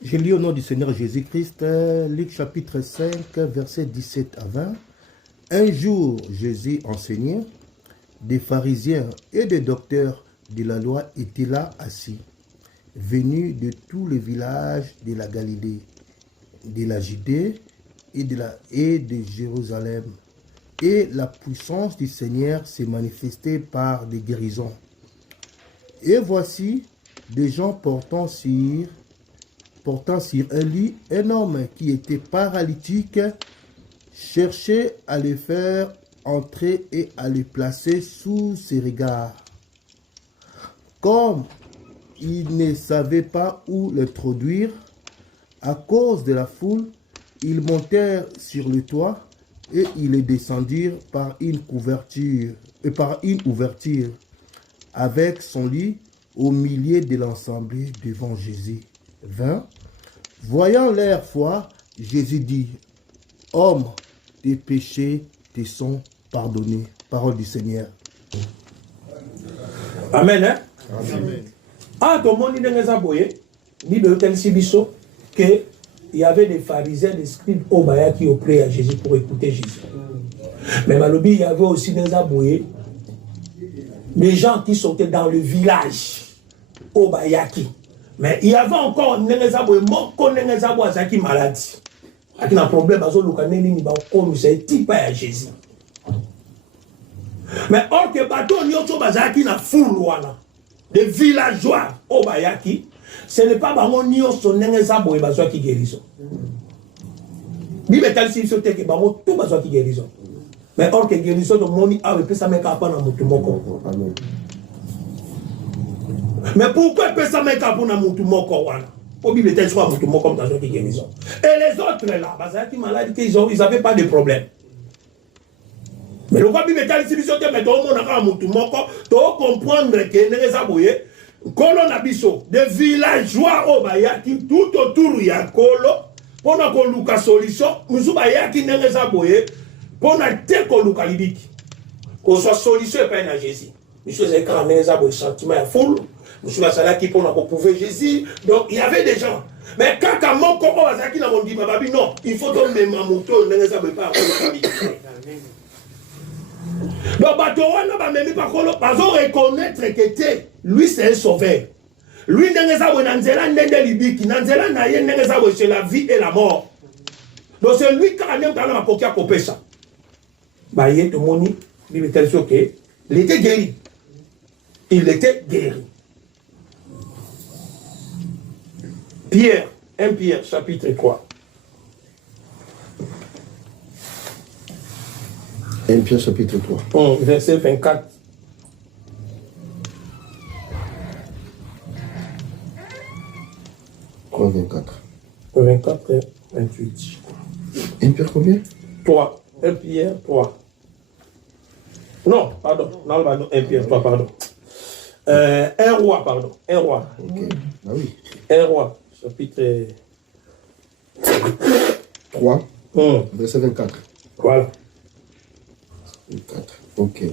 Je lis au nom du Seigneur Jésus-Christ, Luc chapitre 5, versets 17 à 20. Un jour, Jésus enseignait, des pharisiens et des docteurs de la loi étaient là assis, venus de tous les villages de la Galilée, de la Judée et de Jérusalem. Et la puissance du Seigneur s'est manifestée par des guérisons. Et voici des gens portant sur un lit un homme qui était paralytique, cherchait à le faire entrer et à le placer sous ses regards. Comme ils ne savaient pas où l'introduire, à cause de la foule, ils montèrent sur le toit et ils le descendirent par une ouverture, avec son lit au milieu de l'ensemble devant Jésus. 20. Voyant leur foi, Jésus dit, « Homme, tes péchés te sont pardonnés. » Parole du Seigneur. Amen. Hein? Amen. Ah, tout le monde dit qu'il y avait des pharisiens, des scribes au Baya qui opéraient à Jésus pour écouter Jésus. Mais Malobi, il y avait aussi des aboués, des gens qui sortaient dans le village au Bayaki. Mais il y avait encore des aboués, des aboués qui malades. Qui a un problème, type à Jésus. Mais or que bateau nyoto bazaki na foule wana des villageois au Bayaki, ce n'est pas bango nyoso nengeza boye bazwa ki guérison. Bible tali si sote ke bango tout bazwa ki guérison. Mais or que guérison de moni a pesa meka pa na mutu moko. Amen. Mais pourquoi pesa meka pa na mutu moko wana? Au Bible tali soit mutu moko bazwa ki guérison. Et les autres là, bazaki malades ils avaient pas de problème. Mais le Bible est allé sur mais tout le monde a comprendre que les aboués, Kolo Nabiso, des villageois au Bayaki, tout autour il y a Kolo, pour qu'on luka solution, nous Bayaki n'est les aboués, pour na te qu'on luka libiki. Qu'on soit solution et pas un Jésus. Monsieur Zékan, les aboués, sentiment à foule, monsieur Basala qui pour prouver Jésus. Donc il y avait des gens. Mais quand mon Koko Bazaki n'a pas dit, non, il faut donner ma moto, les aboués pas. Donc, ils vont reconnaître que lui, c'est un sauveur. Lui, c'est la vie et la mort. Donc, c'est lui qui a même la coquille à couper ça. Il était guéri. Il était guéri. Pierre, 1 Pierre, chapitre 3. 1 Pierre chapitre 3. Verset 24. Quoi 24? 24 et 28. 1 Pierre combien? 3. 1 Pierre 3. Non, pardon. Non, 1 Pierre 3, pardon. 1 roi, pardon. 1 roi. Ok. Ah oui. 1 roi, chapitre 3. Verset 24. Voilà. 24. Ok.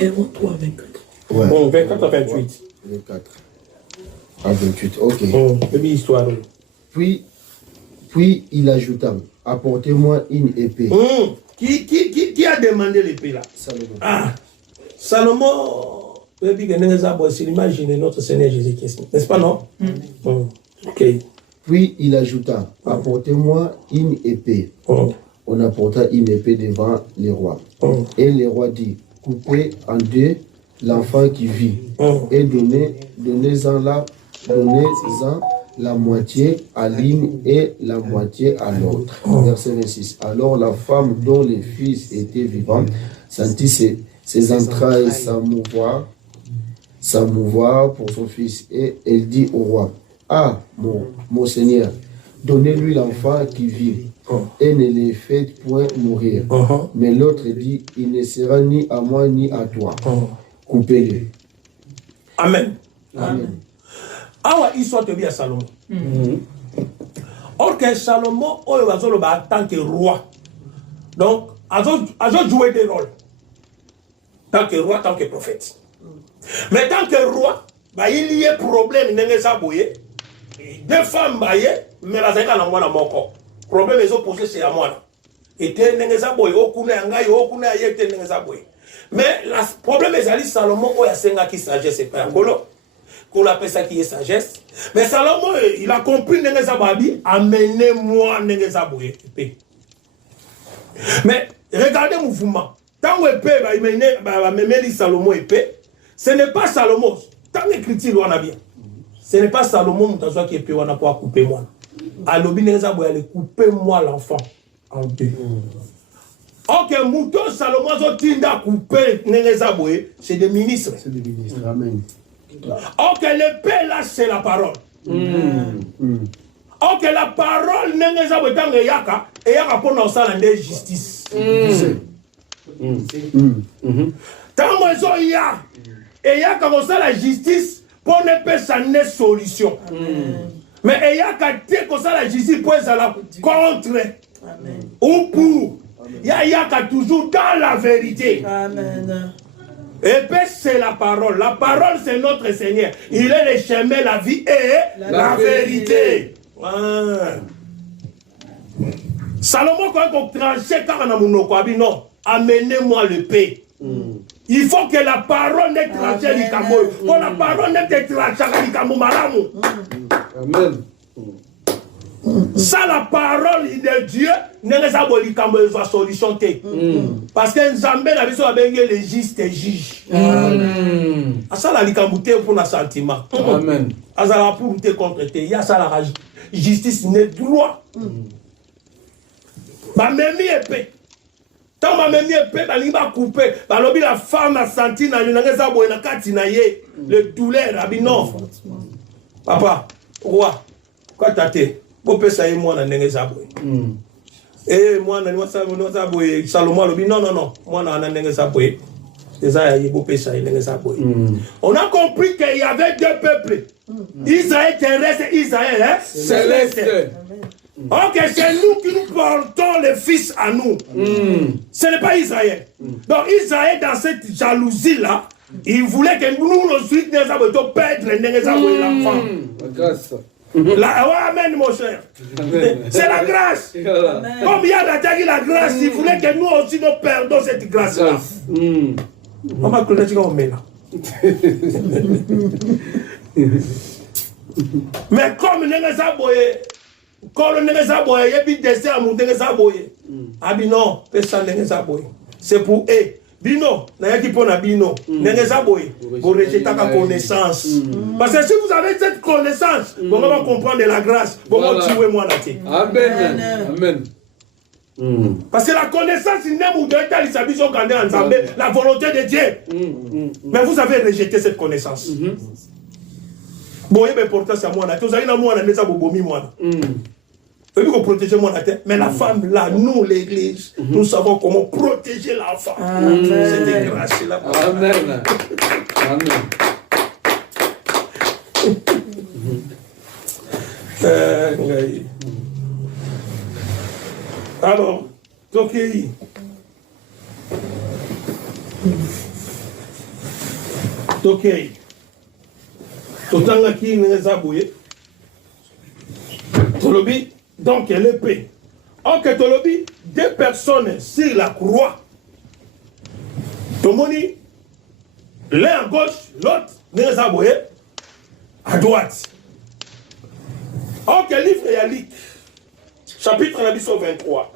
1 roi 3, 24. Ouais. 24 à 28. 24 à 28. Ok. Histoire. Puis il ajouta, apportez-moi une épée. Qui a demandé l'épée là? Salomon. Ah, Salomon, imaginez notre Seigneur Jésus-Christ, n'est-ce pas, non? Ok. Puis il ajouta, apportez-moi une épée. On apporta une épée devant les rois. Et les rois dit, coupez en deux l'enfant qui vit et donnez-en la moitié à l'une et la moitié à l'autre. Verset 26. Alors la femme dont le fils était vivant sentit ses entrailles s'amouvoir pour son fils. Et elle dit au roi, ah, mon Seigneur, donnez-lui l'enfant qui vit et ne le faites point mourir. Mais l'autre dit, il ne sera ni à moi ni à toi. Coupez-le. Amen. Amen. Awa histoire te bien Salomon. Or que Salomon en tant que roi. Donc a joué des rôles. Tant que roi, tant que prophète. Mais tant que roi, bah, il y a problème. Deux femmes, mais la zéka na mwana moko. Problème est opposé c'est à moi. Et te nengeza boy, okuna ngai, okuna yete nengeza boy. Mais le problème est ali Salomon oya senga qui sagesse c'est pas ngolo. Qu'on appelle ça qui est sagesse. Mais Salomon il a compris nengeza babi, amenez-moi nengeza boy. Mais regardez le mouvement. Tant que épée va mener Salomon épée, ce n'est pas Salomon. Tant que critique on a bien. Ce n'est pas Salomon qui est épée on a pas couper moi. Alobi nengeza boy aller couper moi l'enfant en deux. Ok, Mouton Salomon Zotinda coupé Nenezaboué, c'est des ministres. C'est des ministres, amen. Ok, l'épée là, c'est la parole. Ok, la parole Nenezaboué dans le Yaka, et Yaka pour nous ça la justice. Tant que ya, et Yaka pour ça la justice, pour ne pas ça une solution. Mais Yaka dit que ça la justice pour ça la contre. Ou pour. Il y a toujours dans la vérité. Amen. Et puis c'est la parole. La parole c'est notre Seigneur. Il est le chemin, la vie et la vérité. Salomon quand on tranchait car on a mon non. Amenez-moi le paix. Il faut que la parole n'est tranchée du Camo. Pour la parole n'est tranchée du Camo malamu. Amen. Ça, la parole de Dieu, n'est pas une solution. Parce que Nzambé n'a pas besoin les justes juges. Ça, la likamouté pour le sentiment. Amen. Ça, pour lutter contre te, il y a ça, la justice n'est droit. Ma mémie épée. Tant ma mémie épée, il va couper. La femme a senti le douleur. Non. Papa, roi, quoi t'as été? Et moi, Salomon non, on a compris qu'il y avait deux peuples. Israël terrestre et Israël céleste. Ok, c'est nous qui nous portons les fils à nous. Ce n'est pas Israël. Donc Israël, dans cette jalousie-là, il voulait que nous ensuite nous avons perdre l'enfant. Grâce. Amen, mon cher. C'est la grâce. Comme il y a la grâce, il voulait que nous aussi nous perdons cette grâce-là. On va connaître qu'on met là. Mais comme c'est pour eux. Bino, bino, pour rejeter ta connaissance. Parce que si vous avez cette connaissance, vous allez comprendre la grâce, vous allez tuer moi là. Amen. Amen. Parce que la connaissance, la volonté de Dieu. Mais vous avez rejeté cette connaissance. Bon, il est important, c'est moi. Vous avez moi. Vous protéger mon tête, mais la femme là, nous l'église, nous savons comment protéger l'enfant. C'est grâce là. Amen. Amen. Alors, Tokei. Totanga qui n'est pas bouillé. Tolobi. Donc, l'épée. Ok, Tolobi, deux personnes sur la croix. Tomoni, l'un à gauche, l'autre, Nézaboye, à droite. Ok, livre Yalik, chapitre 23.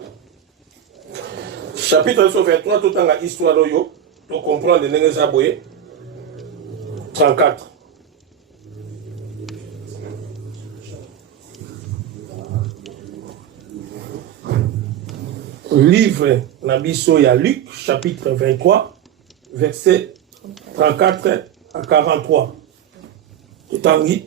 Chapitre 23, tout dans l'histoire de Yo, pour comprendre Nézaboye, 34. Livre Nabiso ya Luc, chapitre 23, verset 34 à 43. Tanguy.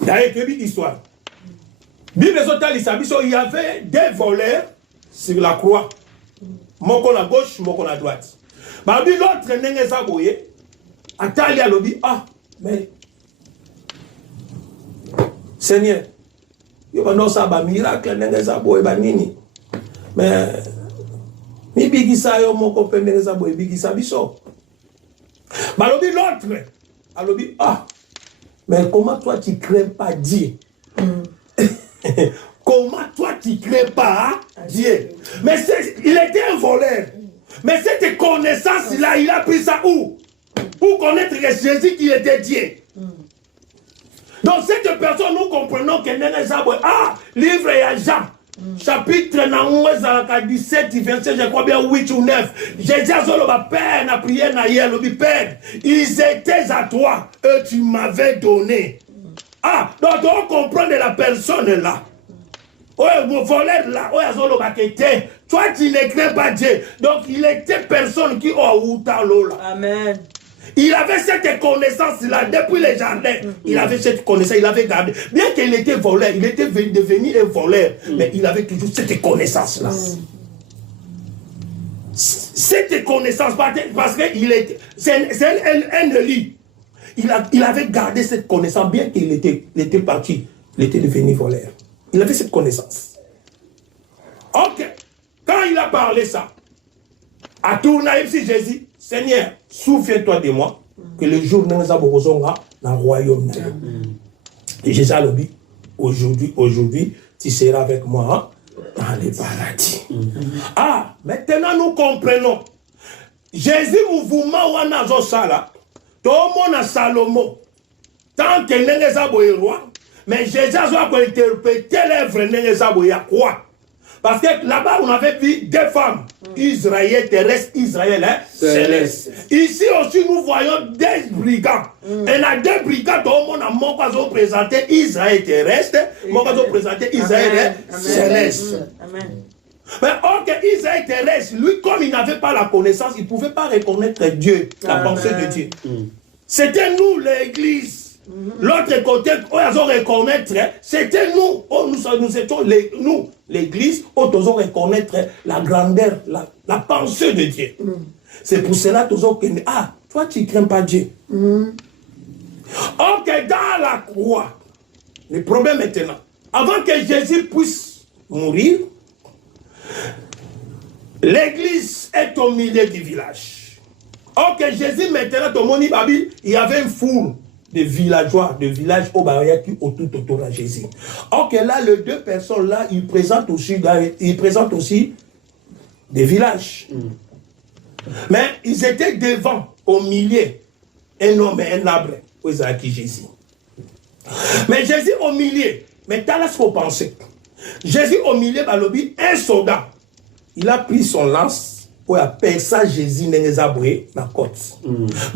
D'ailleurs, que l'histoire. Bible il y avait des voleurs sur la croix. Moko à gauche, moko à droite. Babi l'autre n'est pas boyé. Atali alobi, Mais, Seigneur, il y a un miracle, mais, mi bigisa yo moko pendenza boy bigisa biso. Balobi l'autre. Alobi ah. Mais comment toi tu crains pas Dieu? Comment toi tu crains pas Dieu? Mais il était un voleur. Mais cette connaissance-là, il a pris ça où? Pour connaître que Jésus qui était Dieu. Donc cette personne, nous comprenons que ah, livre et Jean. Chapitre 17, verset, je crois bien 8 ou 9. Jésus a prié, Père, ils étaient à toi, et tu m'avais donné. Ah, donc on comprend de la personne là. Mon voleur là, toi tu ne crains pas Dieu. Donc il était personne qui a outa là. Amen. Il avait cette connaissance-là depuis les jardins. Il avait cette connaissance, il avait gardé. Bien qu'il était voleur, il était devenu un voleur, mais il avait toujours cette connaissance-là. Cette connaissance, parce qu'il était, c'est un lit. Il avait gardé cette connaissance, bien qu'il était parti, il était devenu voleur. Il avait cette connaissance. Ok, quand il a parlé ça, à tourner ici Jésus, Seigneur, souviens-toi de moi, que le jour où nous avons dans le royaume. Et Jésus a dit, aujourd'hui, tu seras avec moi dans le paradis. Ah, maintenant nous comprenons. Jésus mouvement wana zo sala, tout le monde a Salomon. Tant que nous avons roi, mais Jésus a interprété l'œuvre de l'œuvre quoi? Parce que là-bas, on avait vu deux femmes. Israël terrestre, Israël céleste. Ici aussi, nous voyons des brigands. Et a deux brigands, tout le monde a mon cas présenté Israël terrestre, mon cas présenté Israël céleste. Amen. Mais or que Israël terrestre, lui, comme il n'avait pas la connaissance, il ne pouvait pas reconnaître Dieu, la pensée de Dieu. C'était nous, l'église. L'autre côté, on a reconnaître, c'était nous, nous étions nous, l'église, on doit reconnaître la grandeur, la pensée de Dieu. C'est pour cela que ah, toi tu ne crains pas Dieu. Ok, dans la croix, le problème maintenant, avant que Jésus puisse mourir, l'église est au milieu du village. Ok, Jésus maintenant, tout le monde il y avait une foule de villageois, de villages au barrière qui autour de Jésus. Ok, là, les deux personnes là, ils présentent aussi des villages. Mais ils étaient devant, au milieu, un homme et un arbre, où ils ont acquis Jésus. Mais Jésus au milieu, mais t'as là ce qu'on pensait. Jésus au milieu, un soldat, il a pris son lance pour percer Jésus dans la côte.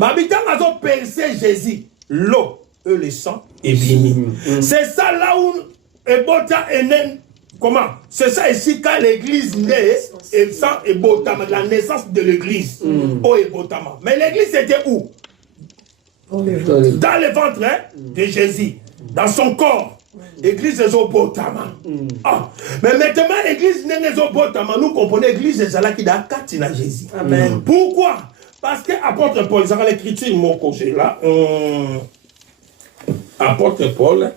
Mais quand ils ont percé Jésus, l'eau et le sang est béni. C'est ça là où comment? C'est ça ici quand l'église naît et ça est botama, la naissance de l'église. Mais l'église c'était où? Dans le ventre de Jésus, dans son corps. L'église est au botama. Mais maintenant l'église n'est au botama. Nous comprenons l'église est là qui a katina Jésus. Amen. Pourquoi? Parce que apôtre Paul, ça va l'écriture mon côté là. Apôtre Paul.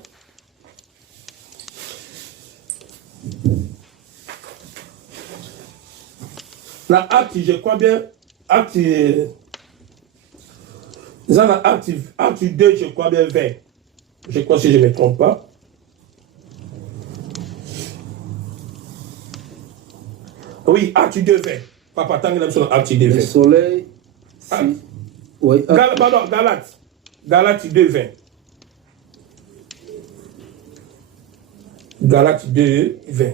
Là, acte, je crois bien, acte 2, je crois bien 20. Je crois si je ne me trompe pas. Oui, acte 2, 20. Papa, tant que sur acte 2, 20. Le soleil. Oui. Pardon, Galates 2, 20. Galates 2, 20.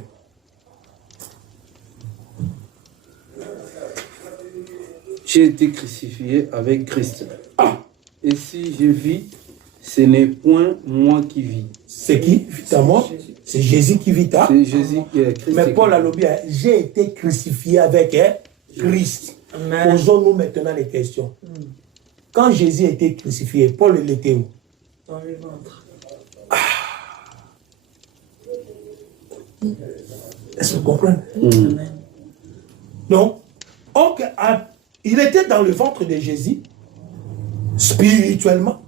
J'ai été crucifié avec Christ. Et si je vis, ce n'est point moi qui vis. C'est qui vit à moi? C'est Jésus qui vit à. C'est Jésus qui est Christ. Mais Paul a dit, j'ai été crucifié avec Christ. Posons-nous maintenant les questions. Quand Jésus a été crucifié, Paul il était où? Dans le ventre. Est-ce que vous comprenez? Donc, il était dans le ventre de Jésus, spirituellement.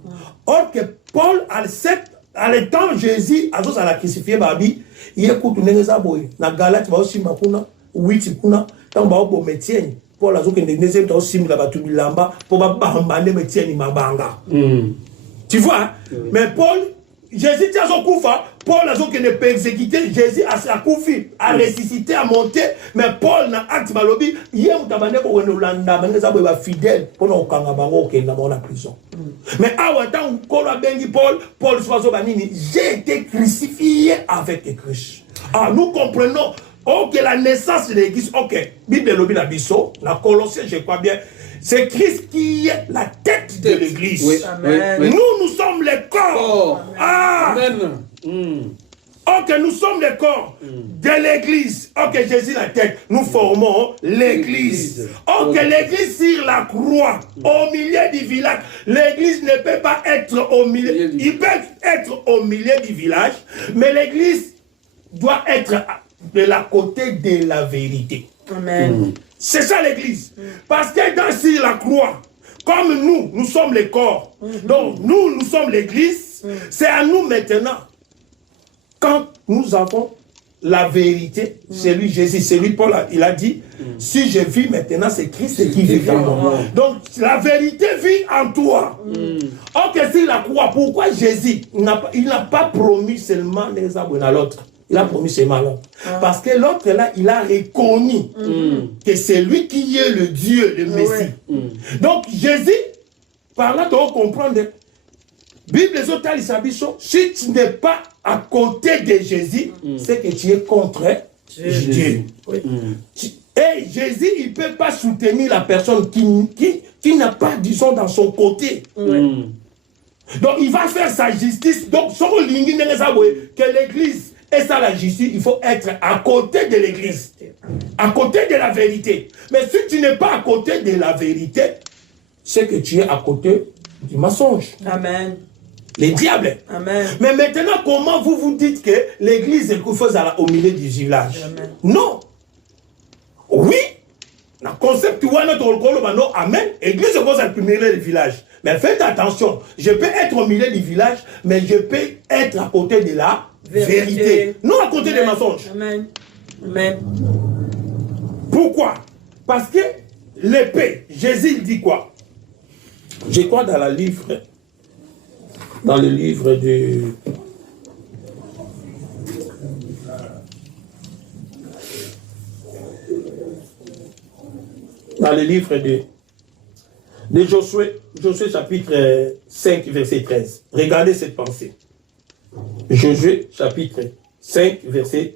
Or que Paul accepte, à l'étant Jésus, à la crucifié, babi, il écoute Neneza Boy, na Galate, ba aussi makuna, 8 kuna, tant ba obo métier, Paul a zoké Neneza, ta aussi la batu bilamba, pour ba bambane métier ni mabanga. Tu vois, mais Paul, Jésus tient son koufa, Paul a zoké ne peut exécuter, Jésus a sa koufi, a ressuscité, a monté, mais Paul n'a acte malobi, hier ou tabane ko wenolanda, Neneza Boy va fidèle, pour nous kangabango, qui est dans la prison. Mais à autant Paul j'ai été crucifié avec Christ. Ah, nous comprenons que la naissance de l'église, ok, Bible lobby la biso, la Colossiens, je crois bien, c'est Christ qui est la tête de l'église. Oui. Oui. Nous sommes les corps. Ah. Amen. Ok, nous sommes les corps de l'église. Ok, Jésus la tête. Nous formons l'église. Ok, l'église sur la croix, au milieu du village. L'église ne peut pas être au milieu. Il peut être au milieu du village, mais l'église doit être de la côté de la vérité. Amen. C'est ça l'église. Parce que sur la croix, comme nous sommes les corps, donc nous sommes l'église, c'est à nous maintenant. Quand nous avons la vérité, c'est lui Jésus, c'est lui Paul, il a dit, si je vis maintenant, c'est Christ qui vit en moi. Donc la vérité vit en toi. Ok, si la croix, pourquoi Jésus, il n'a pas promis seulement les arbres à l'autre. Il a promis seulement l'autre. Parce que l'autre là, il a reconnu que c'est lui qui est le Dieu, le Messie. Donc Jésus, par là, tu dois comprendre. Bible si tu n'es pas à côté de Jésus, c'est que tu es contre Dieu. Oui. Et Jésus, il ne peut pas soutenir la personne qui n'a pas, disons, dans son côté. Donc, il va faire sa justice. Donc, que l'église et ça, la justice, il faut être à côté de l'église, à côté de la vérité. Mais si tu n'es pas à côté de la vérité, c'est que tu es à côté du mensonge. Amen. Les diables. Amen. Mais maintenant, comment vous vous dites que l'église est au milieu du village? Amen. Non. Oui. Le concept, tu vois, amen. L'église est au milieu du village. Mais faites attention. Je peux être au milieu du village, mais je peux être à côté de la vérité. Non à côté des mensonges. Amen. Amen. Pourquoi? Parce que l'épée, Jésus il dit quoi? Je crois dans le livre de... Dans le livre de Josué chapitre 5, verset 13. Regardez cette pensée. Josué chapitre 5, verset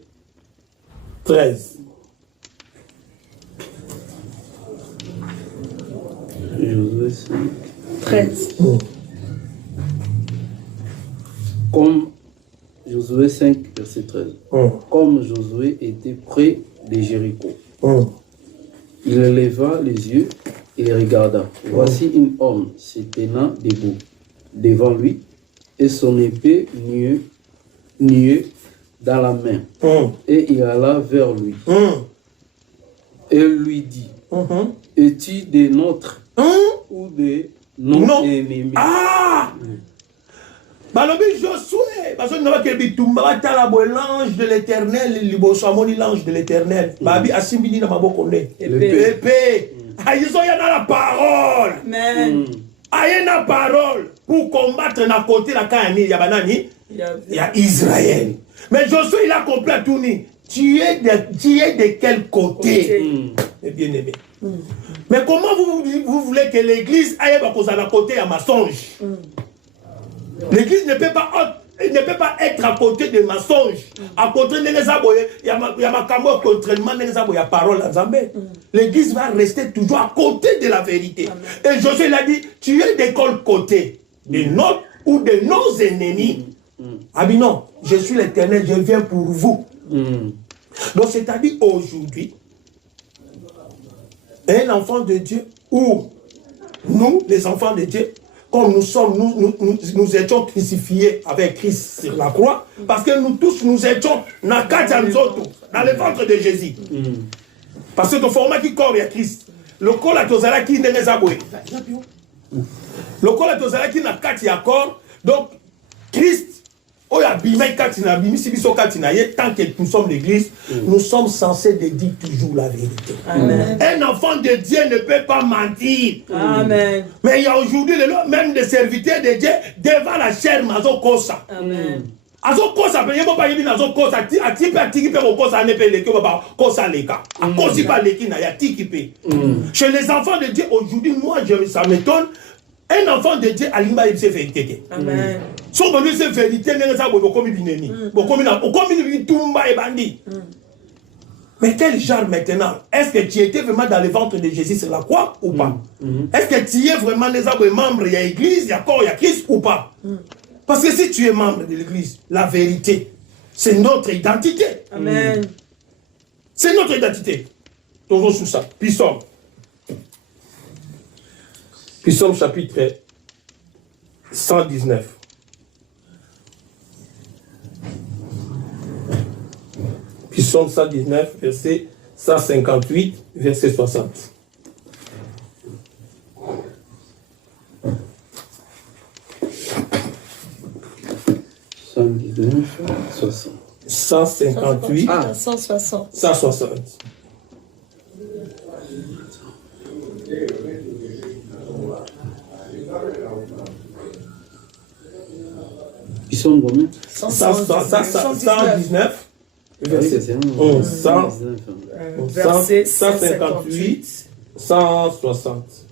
13. Josué 5. 13. Comme Josué 5, verset 13. Comme Josué était près de Jéricho, il leva les yeux et regarda. Voici un homme se tenant debout devant lui et son épée nuée dans la main. Et il alla vers lui et lui dit, es-tu des nôtres ou des non-ennemis? Balobi Josué, parce que nous avons l'ange de l'éternel, l'ange de l'éternel. Babi Asimbini n'a pas beaucoup épée. Ils ont la parole. Amen. Il y a la parole pour combattre na côté la Kani, il y a Israël. Mais Josué, il a compris à tout. Tu es de quel côté? Bien aimé. Mais comment vous voulez que l'église aille à côté à mensonge? L'église ne peut pas être à côté des mensonges. À côté de l'Esaboye, il y a ma camo contrairement il y a parole à Zambé. L'église va rester toujours à côté de la vérité. Et Josué l'a dit, tu es de quel côté? De notre ou de nos ennemis? Ah bien non, je suis l'Éternel, je viens pour vous. Donc c'est-à-dire aujourd'hui, un enfant de Dieu, ou nous, les enfants de Dieu, comme nous étions crucifiés avec Christ sur la croix, parce que nous tous, nous étions dans le ventre de Jésus. Parce que le format qui corps est Christ. Le corps est Tozala qui n'est pas. Le corps est Tozala qui n'a qu'à corps, Donc, Christ, tant que nous sommes l'église, nous sommes censés de dire toujours la vérité. Amen. Un enfant de Dieu ne peut pas mentir. Amen. Mais il y a aujourd'hui même des serviteurs de Dieu devant la chair, mazo kosa. Amen. Azo kosa, mais il n'y a pas de nazo kosa. Atipe ko kosa ne peut leki baba kosa leka. A kosi pas leki na ya tikipe. Chez les enfants de Dieu aujourd'hui, moi ça m'étonne. Un enfant de Dieu a l'imba de vérité. Amen. Si on veut cette vérité, mais quel genre maintenant? Est-ce que tu étais vraiment dans le ventre de Jésus sur la croix ou pas? Est-ce que tu es vraiment membre de l'église, il y a corps, il y a Christ ou pas? Parce que si tu es membre de l'église, la vérité, c'est notre identité. Amen. C'est notre identité. Toujours sous ça. Psaume. Psaume chapitre 119. Psaume 119, verset 158, verset 60. (119, 60). 158, 160. 160. Ils sont combien? 119, verset 158, 160.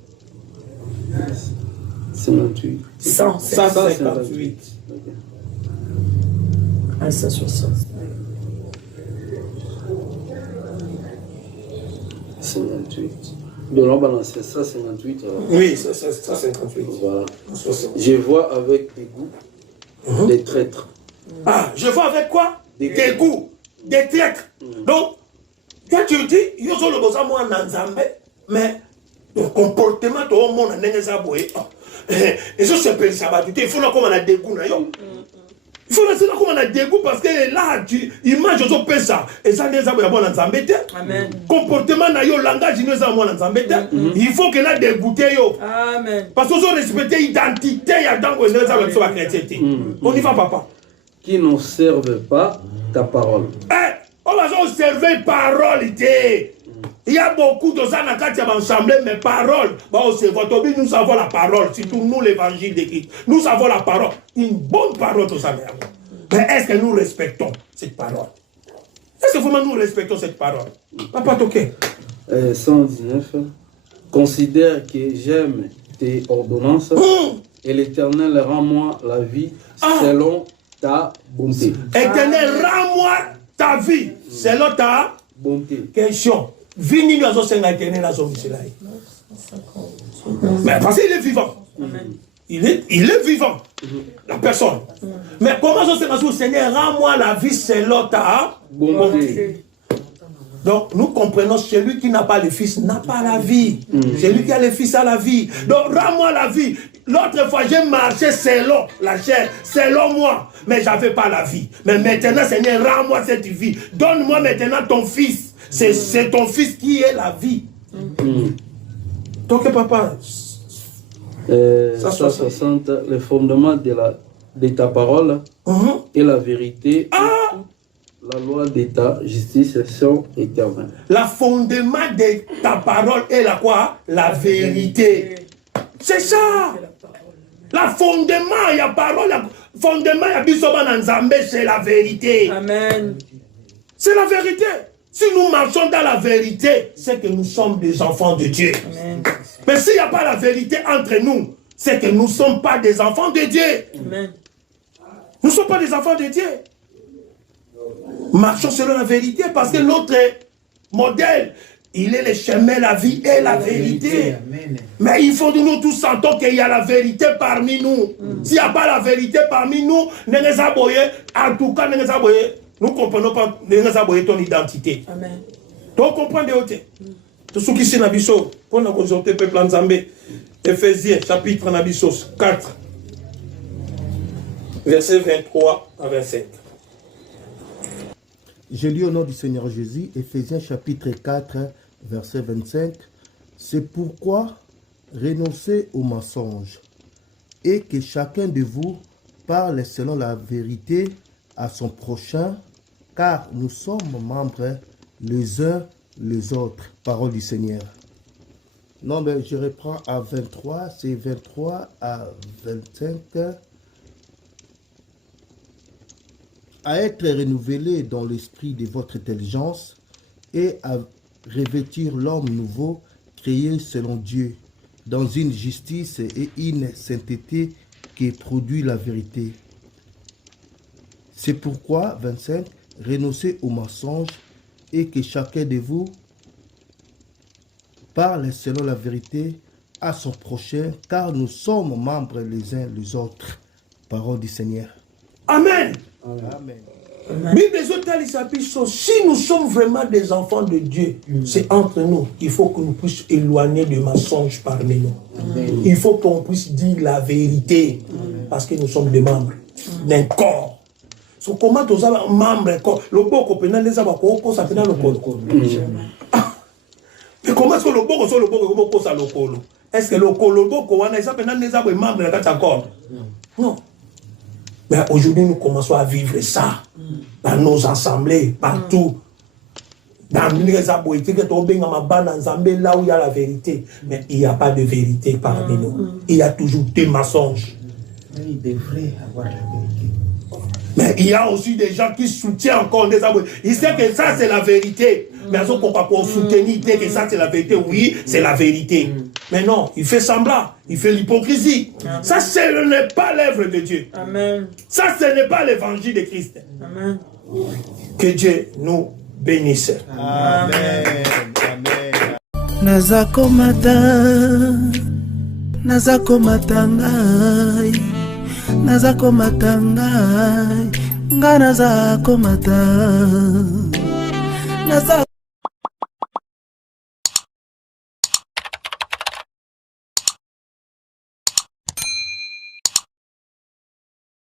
58. 158. Ah, 160. 58. De l'on balance 158. Oui, 158. Voilà. 60. Je vois avec dégoût des traîtres. Ah, je vois avec quoi? Des goûts, des traîtres. Donc, quand tu dis, yo zo le bosa moi nanzambe, mais le comportement de tout le monde n'est pas bon. Et ça c'est pas ça. Il faut là comme on a des goûts. Il faut là comme on a des goûts parce que là, tu images aux autres ça. Et ça n'est pas bon nanzambe. Amen. Comportement na yo langage n'est pas bon nanzambe. Il faut que là dégoûter yo. Amen. Parce qu'on doit respecter l'identité, il y a dans le chrétienté. On y va, papa. Qui n'observent pas ta parole. On va observer parole. Il y a beaucoup de gens qui ont ensemble, mais parole. Nous avons la parole, surtout nous, l'évangile de Christ. Nous avons la parole. Une bonne parole, tout ça. Mais est-ce que nous respectons cette parole? Est-ce que vraiment nous respectons cette parole? Papa, ok. 119. Considère que j'aime tes ordonnances et l'Éternel rend-moi la vie selon ta bonté. Éternel, rends-moi ta vie selon ta bonté. Question. Vini nous avons éternel à son mais parce qu'il est vivant. Il est vivant. La personne. Mais comment ça se passe? Seigneur, rends-moi la vie selon ta bonté. Donc, nous comprenons, celui qui n'a pas le Fils n'a pas la vie. Celui qui a le Fils a la vie. Donc, rends-moi la vie. L'autre fois, j'ai marché selon la chair, selon moi, mais je n'avais pas la vie. Mais maintenant, Seigneur, rends-moi cette vie. Donne-moi maintenant ton Fils. C'est ton Fils qui est la vie. Donc, papa, 160, le fondement de ta parole et la vérité. La loi de ta justice sont éternelles. Le fondement de ta parole est la quoi? La vérité. C'est ça. Le fondement, il y a parole, le fondement, il y a bisoban nzambe, c'est la vérité. Amen. C'est la vérité. Si nous marchons dans la vérité, c'est que nous sommes des enfants de Dieu. Amen. Mais s'il n'y a pas la vérité entre nous, c'est que nous ne sommes pas des enfants de Dieu. Amen. Nous ne sommes pas des enfants de Dieu. Marchons selon la vérité parce que notre modèle, il est le chemin, la vie et la vérité. Mais il faut que nous tous sentons qu'il y a la vérité parmi nous. S'il n'y a pas la vérité parmi nous, en tout cas, nous ne comprenons pas ton identité. Amen. Donc, comprendre tout ce qui est dans Bisso, pour nous consulter le peuple en Zambé, Ephésiens, chapitre 4, versets 23 à 25. Je lis au nom du Seigneur Jésus, Ephésiens chapitre 4, verset 25. C'est pourquoi renoncez aux mensonges et que chacun de vous parle selon la vérité à son prochain, car nous sommes membres les uns les autres. Parole du Seigneur. Non, mais je reprends à 23, c'est 23 à 25. À être renouvelé dans l'esprit de votre intelligence et à revêtir l'homme nouveau, créé selon Dieu, dans une justice et une sainteté qui produit la vérité. C'est pourquoi, 25, renoncez aux mensonges et que chacun de vous parle selon la vérité à son prochain, car nous sommes membres les uns les autres. Parole du Seigneur. Amen. Amen. Si nous sommes vraiment des enfants de Dieu, c'est entre nous. Il faut que nous puissions éloigner des mensonges parmi nous. Il faut qu'on puisse dire la vérité, parce que nous sommes des membres d'un corps. So, comment tu as un membre corps? Le boko pena les abako, ça pena le corps. Mais comment est-ce que le boko ça le corps? Est-ce que le boko ça pena les abako membre de corps? Non. Mais aujourd'hui, nous commençons à vivre ça dans nos assemblées, partout. Dans les aboïtés, là où il y a la vérité. Mais il n'y a pas de vérité parmi nous. Il y a toujours des mensonges. Il devrait avoir la vérité. Mais il y a aussi des gens qui soutiennent encore des aboïtés. Ils savent que ça, c'est la vérité. Mais ils ont pas pour soutenir que ça, c'est la vérité. Oui, c'est la vérité. Mais non, il fait semblant. Il fait l'hypocrisie. Amen. Ça, ce n'est pas l'œuvre de Dieu. Amen. Ça, ce n'est pas l'évangile de Christ. Amen. Que Dieu nous bénisse. Amen. Amen. Nazako matangai, nazako matangai, nga nazako matangai.